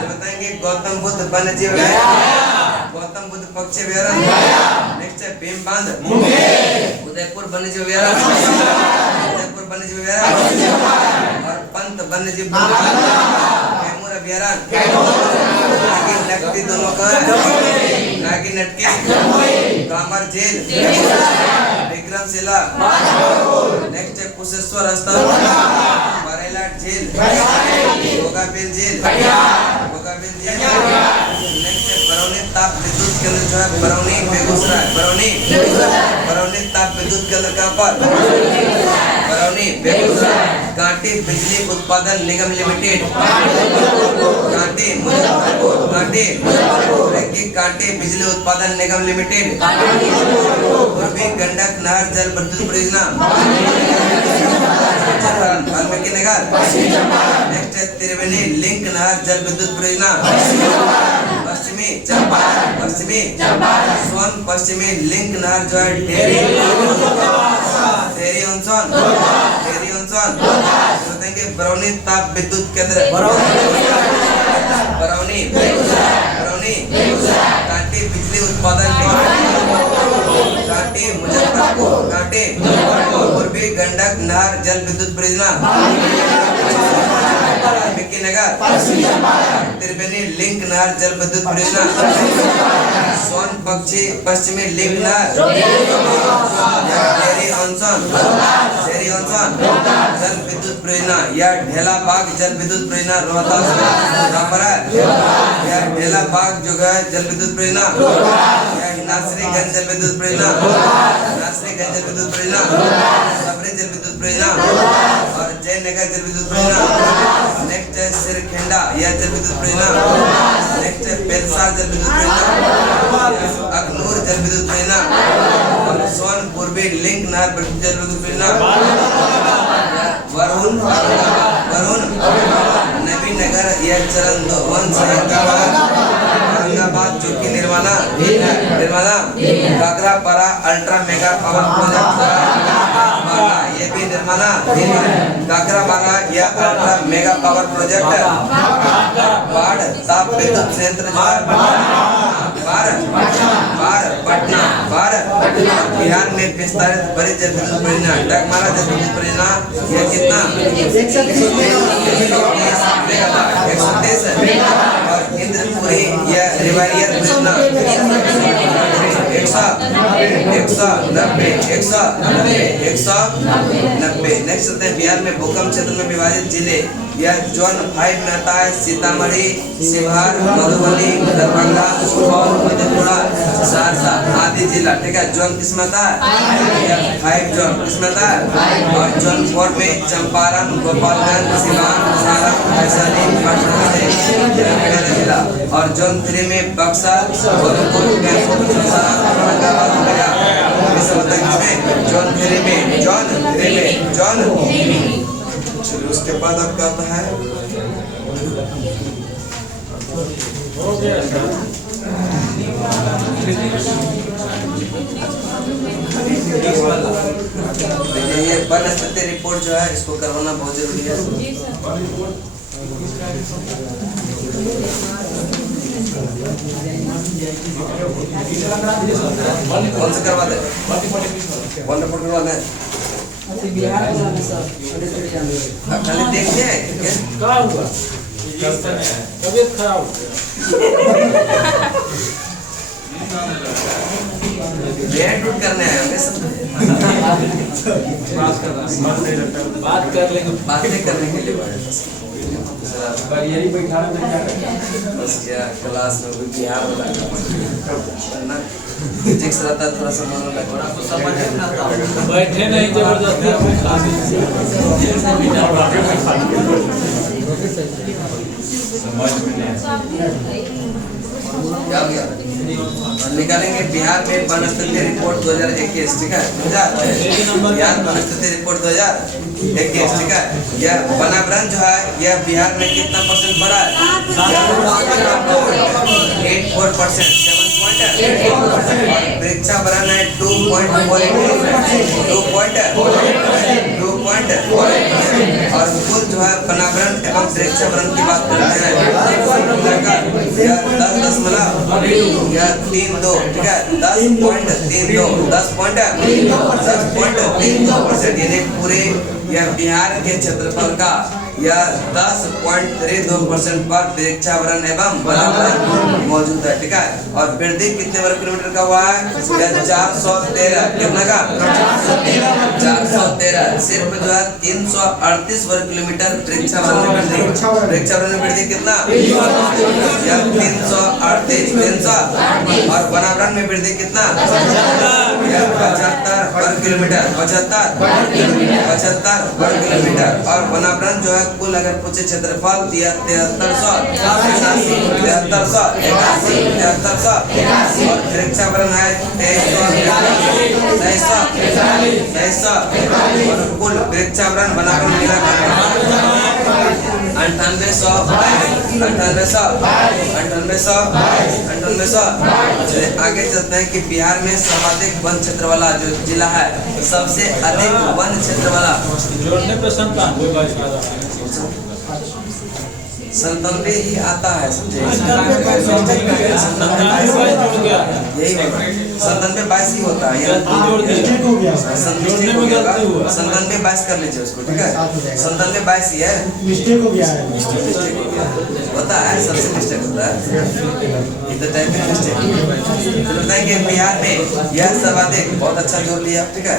बताएंगे गौतम बुद्ध वन्यजीव अभयारण्य, गौतम बुद्ध पक्षी अभयारण्य। नेक्स्ट है भीमबांध उदयपुर वन्यजीव अभयारण्य, उदयपुर वन्यजीव अभयारण्य। और पंत वन्यजीव कैमूर अभयारण्य। नागी नटकी दोनों का है, नागी नटकी कामर झील विक्रमशिला। नेक्स्ट है कुशेश्वर स्थान, बरेला झील, गोगाबिल झील, गोगाबिल झील। नेक्स्ट है बरौनी ताप विद्युत केंद्र जो है बरौनी बेगूसराय, बरौनी ताप विद्युत केंद्र कहाँ पर? बरौनी बेगूसराय। कांटी बिजली उत्पादन निगम लिमिटेड, कांटी मुजफ्फरपुर, कांटी बिजली उत्पादन निगम लिमिटेड। पूर्वी गंडक नहर जल विद्युत परियोजना वाल्मीकि नगर। नेक्स्ट है त्रिवेणी लिंक नहर जल विद्युत परियोजना पश्चिमी चंपारण, पश्चिमी सोन पश्चिमी लिंक नहर जो है डेरी ऑनसोन, डेरी ऑनसोन। बताएंगे बरौनी ताप विद्युत केंद्र बरौनी, बरौनी कांटी बिजली उत्पादन कांटी मुजफ्फरपुर, कांटी पूर्वी गंडक नहर जल विद्युत परियोजना वाल्मीकि नगर। त्रिवेणी लिंक नहर जल विद्युत परियोजना सोन पश्चिमी लिंक नहर डेरी ऑनसोन, डेरी ऑनसोन जल विद्युत परियोजना। या ढेला बाग जल विद्युत परियोजना रोहतास में कहाँ पर है? या ढेला बाग जो है जल विद्युत परियोजना, या नासरीगंज जल विद्युत परियोजना, नासरीगंज जल विद्युत परियोजना, सबरी जल विद्युत परियोजना और जयनगर जल विद्युत परियोजना। नेक्स्ट है सिरखेंडा यह जल विद्युत परियोजना। नेक्स्ट है बेलसार जल विद्युत परियोजना, अखनूर जल विद्युत परियोजना और सोन पूर्वी लिंक नहर जल विद्युत परियोजना। वरुण नबी नगर यह चरण 2 औरंगाबाद चौकी निर्माणा Kakrapar ultra mega power project ये भी निर्माणा काकरापारा यह अल्ट्रा मेगा पावर प्रोजेक्ट बाढ़ ताप विद्युत संयंत्र पटना बिहार में विस्तारित बड़ी जल विद्युत परियोजना डगमारा जल विद्युत परियोजना यह कितना 130 और इंद्रपुरी यह रिवायरियर परियोजना 130 190 190। नेक्स्ट चलते हैं बिहार में भूकंप क्षेत्र में विभाजित जिले यह जोन 5 में आता है सीतामढ़ी, शिवहर, मधुबनी, दरभंगा, सुपौल, मधेपुरा, सहरसा आदि जिला। ठीक है, जोन किस में आता है? 5 जोन किस में आता है? और जोन 4 में चंपारण, गोपालगंज, सिवान, सारण, वैशाली, पटना जिला। और जोन 3 में बक्सर, गोरखपुर, कैमूर, सासाराम, औरंगाबाद, गया। ये सब होता है किसमें? जोन 3 में। चलिए उसके बाद आपका आता है देखिए ये वन स्थिति रिपोर्ट जो है इसको करवाना बहुत जरूरी है। कौन से करवा दे? वन रिपोर्ट करवाना है। खाली देखते हैं क्या हुआ? तबीयत खराब करने आए होंगे सब। बात कर लेंगे, बातें करने के लिए यही बैठा बस क्या क्लास में भी बिहार वाला ना फिजिक्स रहता थोड़ा सा मन लगता है समझ में आता बैठे नहीं जबरदस्ती समझ में नहीं क्या निकालेंगे। बिहार में वनस्पति रिपोर्ट 2021। ठीक है, बिहार वनस्पति रिपोर्ट 2021। ठीक है, यह वनावरण जो है यह बिहार में कितना % बढ़ा है? 84%। 7.8। वृक्षावरण है 2.48। और कुल जो है वनावरण एवं वृक्षावरण की बात करते हैं यह 10.32। ठीक है, 10.32%। यानी पूरे यह बिहार के क्षेत्रफल का यह 10.32% पर वृक्षावरण एवं वनावरण मौजूद है। ठीक है, और वृद्धि कितने वर्ग किलोमीटर का हुआ है? यह 413। कितना का? 413। सिर्फ जो है 338 वर्ग किलोमीटर वृक्षावरण में वृद्धि। वृक्षावरण में वृद्धि कितना? यह 338। और वनावरण में वृद्धि कितना? यह 75 वर्ग किलोमीटर। 75 वर्ग किलोमीटर। और वनावरण जो है कुल अगर पूछे क्षेत्रफल 7381। और वृक्षावरण है 2300। और कुल वृक्षावरण वनावरण मिलाकर 9800। आगे चलते हैं कि बिहार में सर्वाधिक वन क्षेत्र वाला जो जिला है सबसे अधिक वन क्षेत्र वाला 97 ही आता है, समझे? यही 97-22 ही होता है। 97-22 कर लीजिए उसको। ठीक है, 97-22 ही है। मिस्टेक हो गया है। होता है, सबसे मिस्टेक होता है। इतना टाइप का मिस्टेक बताएंगे। बिहार में यह सर्वाधिक, बहुत अच्छा जोड़ लिया। ठीक है,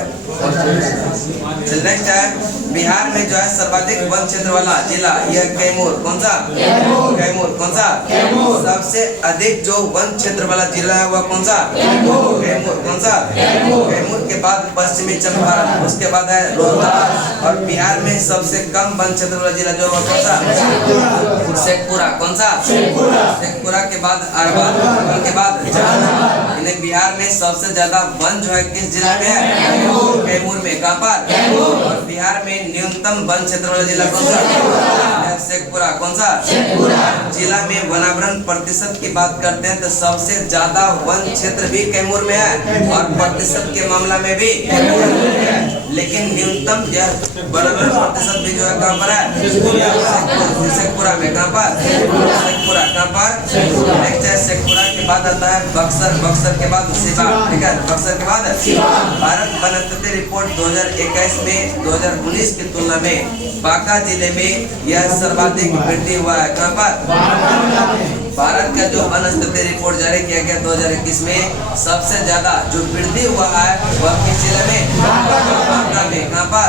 नेक्स्ट है बिहार में जो है सर्वाधिक वन क्षेत्र वाला जिला यह कैमूर। कौन सा? कैमूर। कौन सा? सबसे अधिक जो वन क्षेत्र वाला जिला है वह कौन सा? कैमूर। कौन सा? कैमूर के बाद पश्चिमी चंपारण, उसके बाद है रोहतास। और बिहार में सबसे कम वन क्षेत्र वाला जिला जो है कौन सा? शेखपुरा। कौन सा? शेखपुरा के बाद अरवल, के बाद इन्हें बिहार में सबसे ज्यादा वन जो है किस जिला में है? कैमूर में। कहाँ पर? और बिहार में न्यूनतम वन क्षेत्र वाला जिला कौन सा? शेखपुरा। कौन सा? जिला में वनावरण प्रतिशत की बात करते हैं तो सबसे ज्यादा वन क्षेत्र भी कैमूर में है और प्रतिशत के मामला में भी कैमूर में है। लेकिन न्यूनतम यह वनावरण प्रतिशत भी जो है कहाँ पर है? शेखपुरा में। कहाँ पर? शेखपुरा। कहाँ पर? नेक्स्ट है शेखपुरा के बाद आता है बक्सर। बक्सर के बाद सिवान। ठीक है, बक्सर के बाद भारत वनस्पति रिपोर्ट 2021 में 2019 की तुलना में बांका जिले में यह सर्वाधिक वृद्धि हुआ है। कहाँ पर? भारत का जो वन स्थिति रिपोर्ट जारी किया गया 2021 में सबसे ज्यादा जो वृद्धि हुआ है वह किस जिले में? बांका में। कहाँ पर?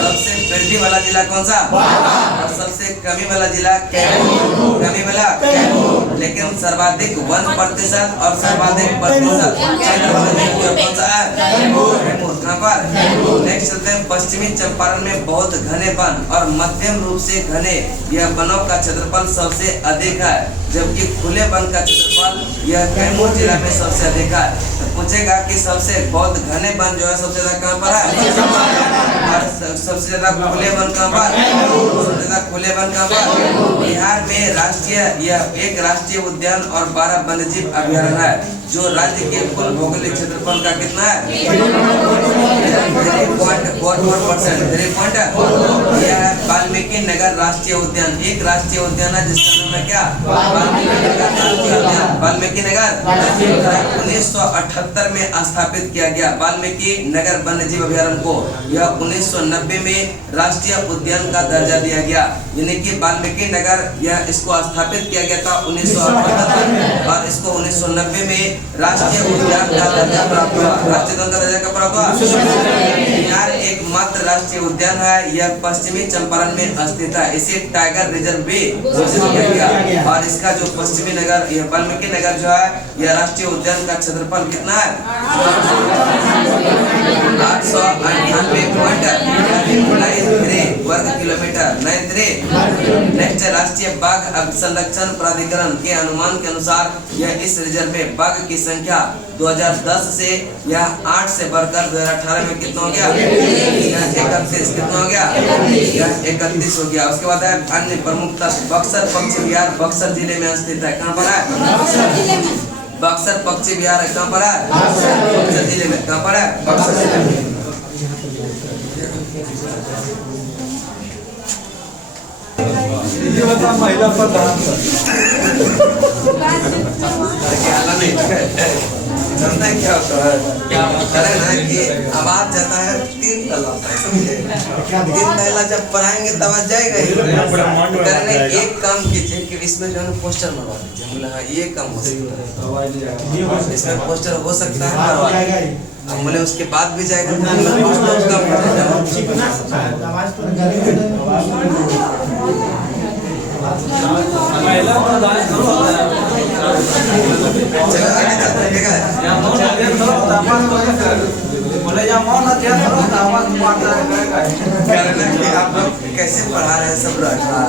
सबसे वृद्धि वाला जिला कौन सा? और सबसे कमी वाला जिला कैमूर। कमी वाला कैमूर। लेकिन सर्वाधिक 1% और सर्वाधिक 32% कौन सा है? कैमूर। कहाँ पर? नेक्स्ट चलते हैं पश्चिमी चंपारण में बहुत घने वन और मध्यम रूप से घने यह वनों का क्षेत्रफल सबसे अधिक है, जबकि खुले वन का क्षेत्रफल यह कैमूर जिला में सबसे अधिक है। तो पूछेगा कि सबसे बहुत घने वन जो है सबसे ज्यादा कहाँ पर है? और सबसे ज्यादा खुले वन कहाँ पर? सबसे ज्यादा खुले वन कहाँ पर? बिहार में राष्ट्रीय यह एक राष्ट्रीय उद्यान और 12 वन्यजीव अभयारण्य है, जो राज्य के कुल भौगोलिक क्षेत्रफल का कितना है? 3.44%। 3.44। यह है वाल्मीकि नगर राष्ट्रीय उद्यान। एक राष्ट्रीय उद्यान है जिसका नाम है क्या? वाल्मीकि नगर 1978 में स्थापित किया गया। वाल्मीकि नगर वन्यजीव अभयारण्य को यह 1990 में राष्ट्रीय उद्यान का दर्जा दिया गया, यानी कि वाल्मीकि नगर यह इसको स्थापित किया गया था 1978 में और इसको 1990 में राष्ट्रीय उद्यान का दर्जा प्राप्त हुआ। राष्ट्रीय उद्यान का दर्जा कब प्राप्त हुआ? बिहार एकमात्र राष्ट्रीय उद्यान है, यह पश्चिमी चंपारण में स्थित है। इसे टाइगर रिजर्व भी घोषित किया गया और इसका जो पश्चिमी नगर यह वाल्मीकि नगर जो है यह राष्ट्रीय उद्यान का क्षेत्रफल कितना है? 898.93 वर्ग किलोमीटर। 93। नेक्स्ट राष्ट्रीय बाघ संरक्षण प्राधिकरण के अनुमान के अनुसार यह इस रिजर्व में बाघ की संख्या 2010 से यह 8 से बढ़कर 2018 में कितना हो गया? यह 31। कितना हो गया? यह 31 हो गया। उसके बाद है अन्य प्रमुख तत्व। बक्सर पश्चिम बिहार बक्सर जिले में स्थित है। कहाँ पर है? बक्सर पश्चिम बिहार कहाँ पर है? बक्सर जिले में। कहाँ पर है? बक्सर जिले में। ये बता महिला प्रधान जानते हैं क्या होता है? करे ना कि आवाज जाता है 3 तला तक, समझे? 3 तला जब पढ़ाएंगे तब आ जाएगा ही। करे ना एक काम कीजिए कि इसमें जो है पोस्टर मंगवा दीजिए। हम बोला हाँ ये काम हो सकता है, इसमें पोस्टर हो सकता है। हम बोले उसके बाद भी जाएगा महिला प्रधान चलो आगे चलते हैं। ठीक है बोले या मौन क्या करो आवाज मारता है। करना कि आप लोग कैसे पढ़ा रहे हैं सब रट रहा है,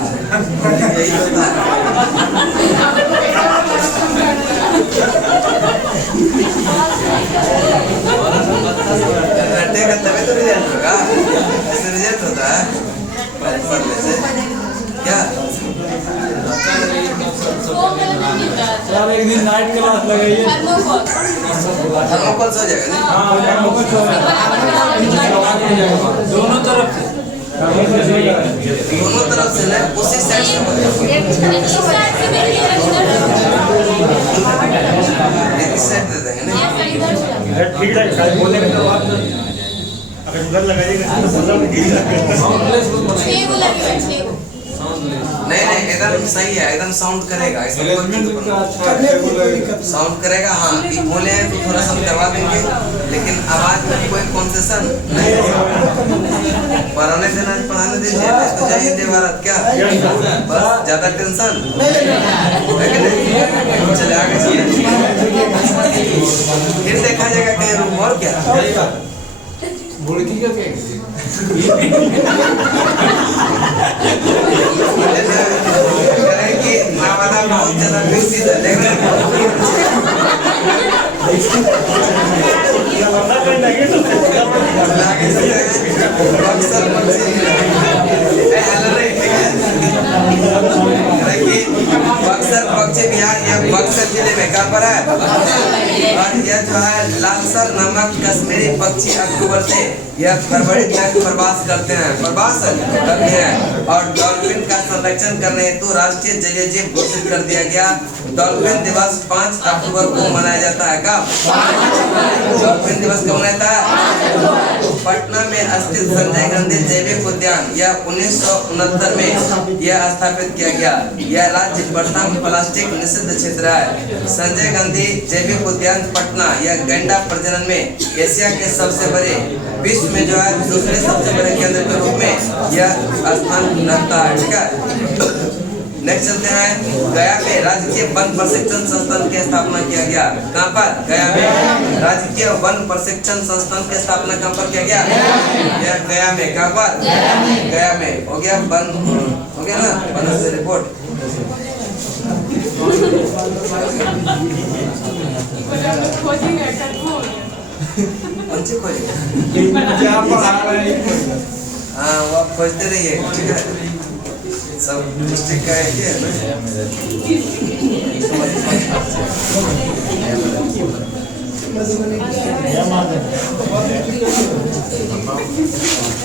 यही होता है। रटेगा तभी तो रिजल्ट होगा। ऐसे रिजल्ट होता है पढ़ने से क्या? यार एक दिन नाइट क्लास लगाइए। थर्मोकोल से हो जाएगा नहीं? हाँ दोनों तरफ से दोनों तरफ से ना उसी साइड से एक साइड दे देंगे ना। ठीक है बोलने के बाद अगर उधर लगाइएगा नहीं नहीं एकदम सही है, एकदम साउंड करेगा, साउंड करेगा। हाँ कि बोले हैं तो थोड़ा सा करवा देंगे, लेकिन आवाज में कोई कंसेशन नहीं होगा। पढ़ाने देना पढ़ाने दीजिए, तो जाइए देवारत क्या बस ज्यादा टेंशन चले आगे चलिए। फिर देखा जाएगा कहीं रूम और क्या बुड़की का कि नावाना बहुत ज्यादा विकसित है, लेकिन बक्सर पश्चिम बिहार यह बक्सर जिले में कहाँ पर है? और यह जो है लालसर नामक कश्मीरी पक्षी अक्टूबर से यह फरवरी तक प्रवास करते हैं और डॉल्फिन का संरक्षण करने हेतु राष्ट्रीय जलीय जीव घोषित कर दिया गया। डॉल्फिन दिवस 5 अक्टूबर को मनाया जाता है। कब डॉल्फिन दिवस कब मनाया जाता है? पटना में स्थित संजय गांधी जैविक उद्यान यह 1969 में यह स्थापित किया गया। यह राज्य प्रथम प्लास्टिक निषिद्ध क्षेत्र है। संजय गांधी जैविक उद्यान पटना यह गैंडा प्रजनन में एशिया के सबसे बड़े, विश्व में जो है दूसरे सबसे बड़े केंद्र के रूप में यह स्थान रखता है। ठीक है, नेक्स्ट चलते हैं। गया में राजकीय वन प्रशिक्षण संस्थान की स्थापना किया गया। कहाँ पर? गया में राजकीय वन प्रशिक्षण संस्थान की स्थापना कहाँ पर किया गया? यह गया में। कहाँ पर? गया में। हो गया वन, हो गया ना वन से रिपोर्ट। कौन सी खोजेगा? हाँ, वो आप खोजते रहिए। ठीक है, सब डिस्ट्रिक्ट का है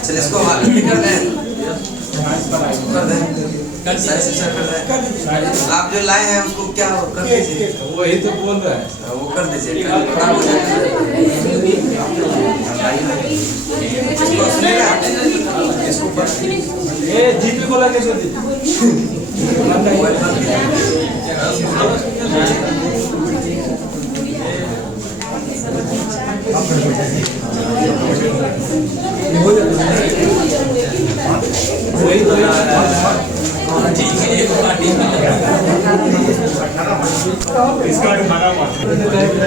चल इसको कर दें। आप जो लाए हैं उसको क्या कर दीजिए। वही तो बोल रहा है, वो कर दीजिए, खराब हो जाएगा। जीपी को लगे इसका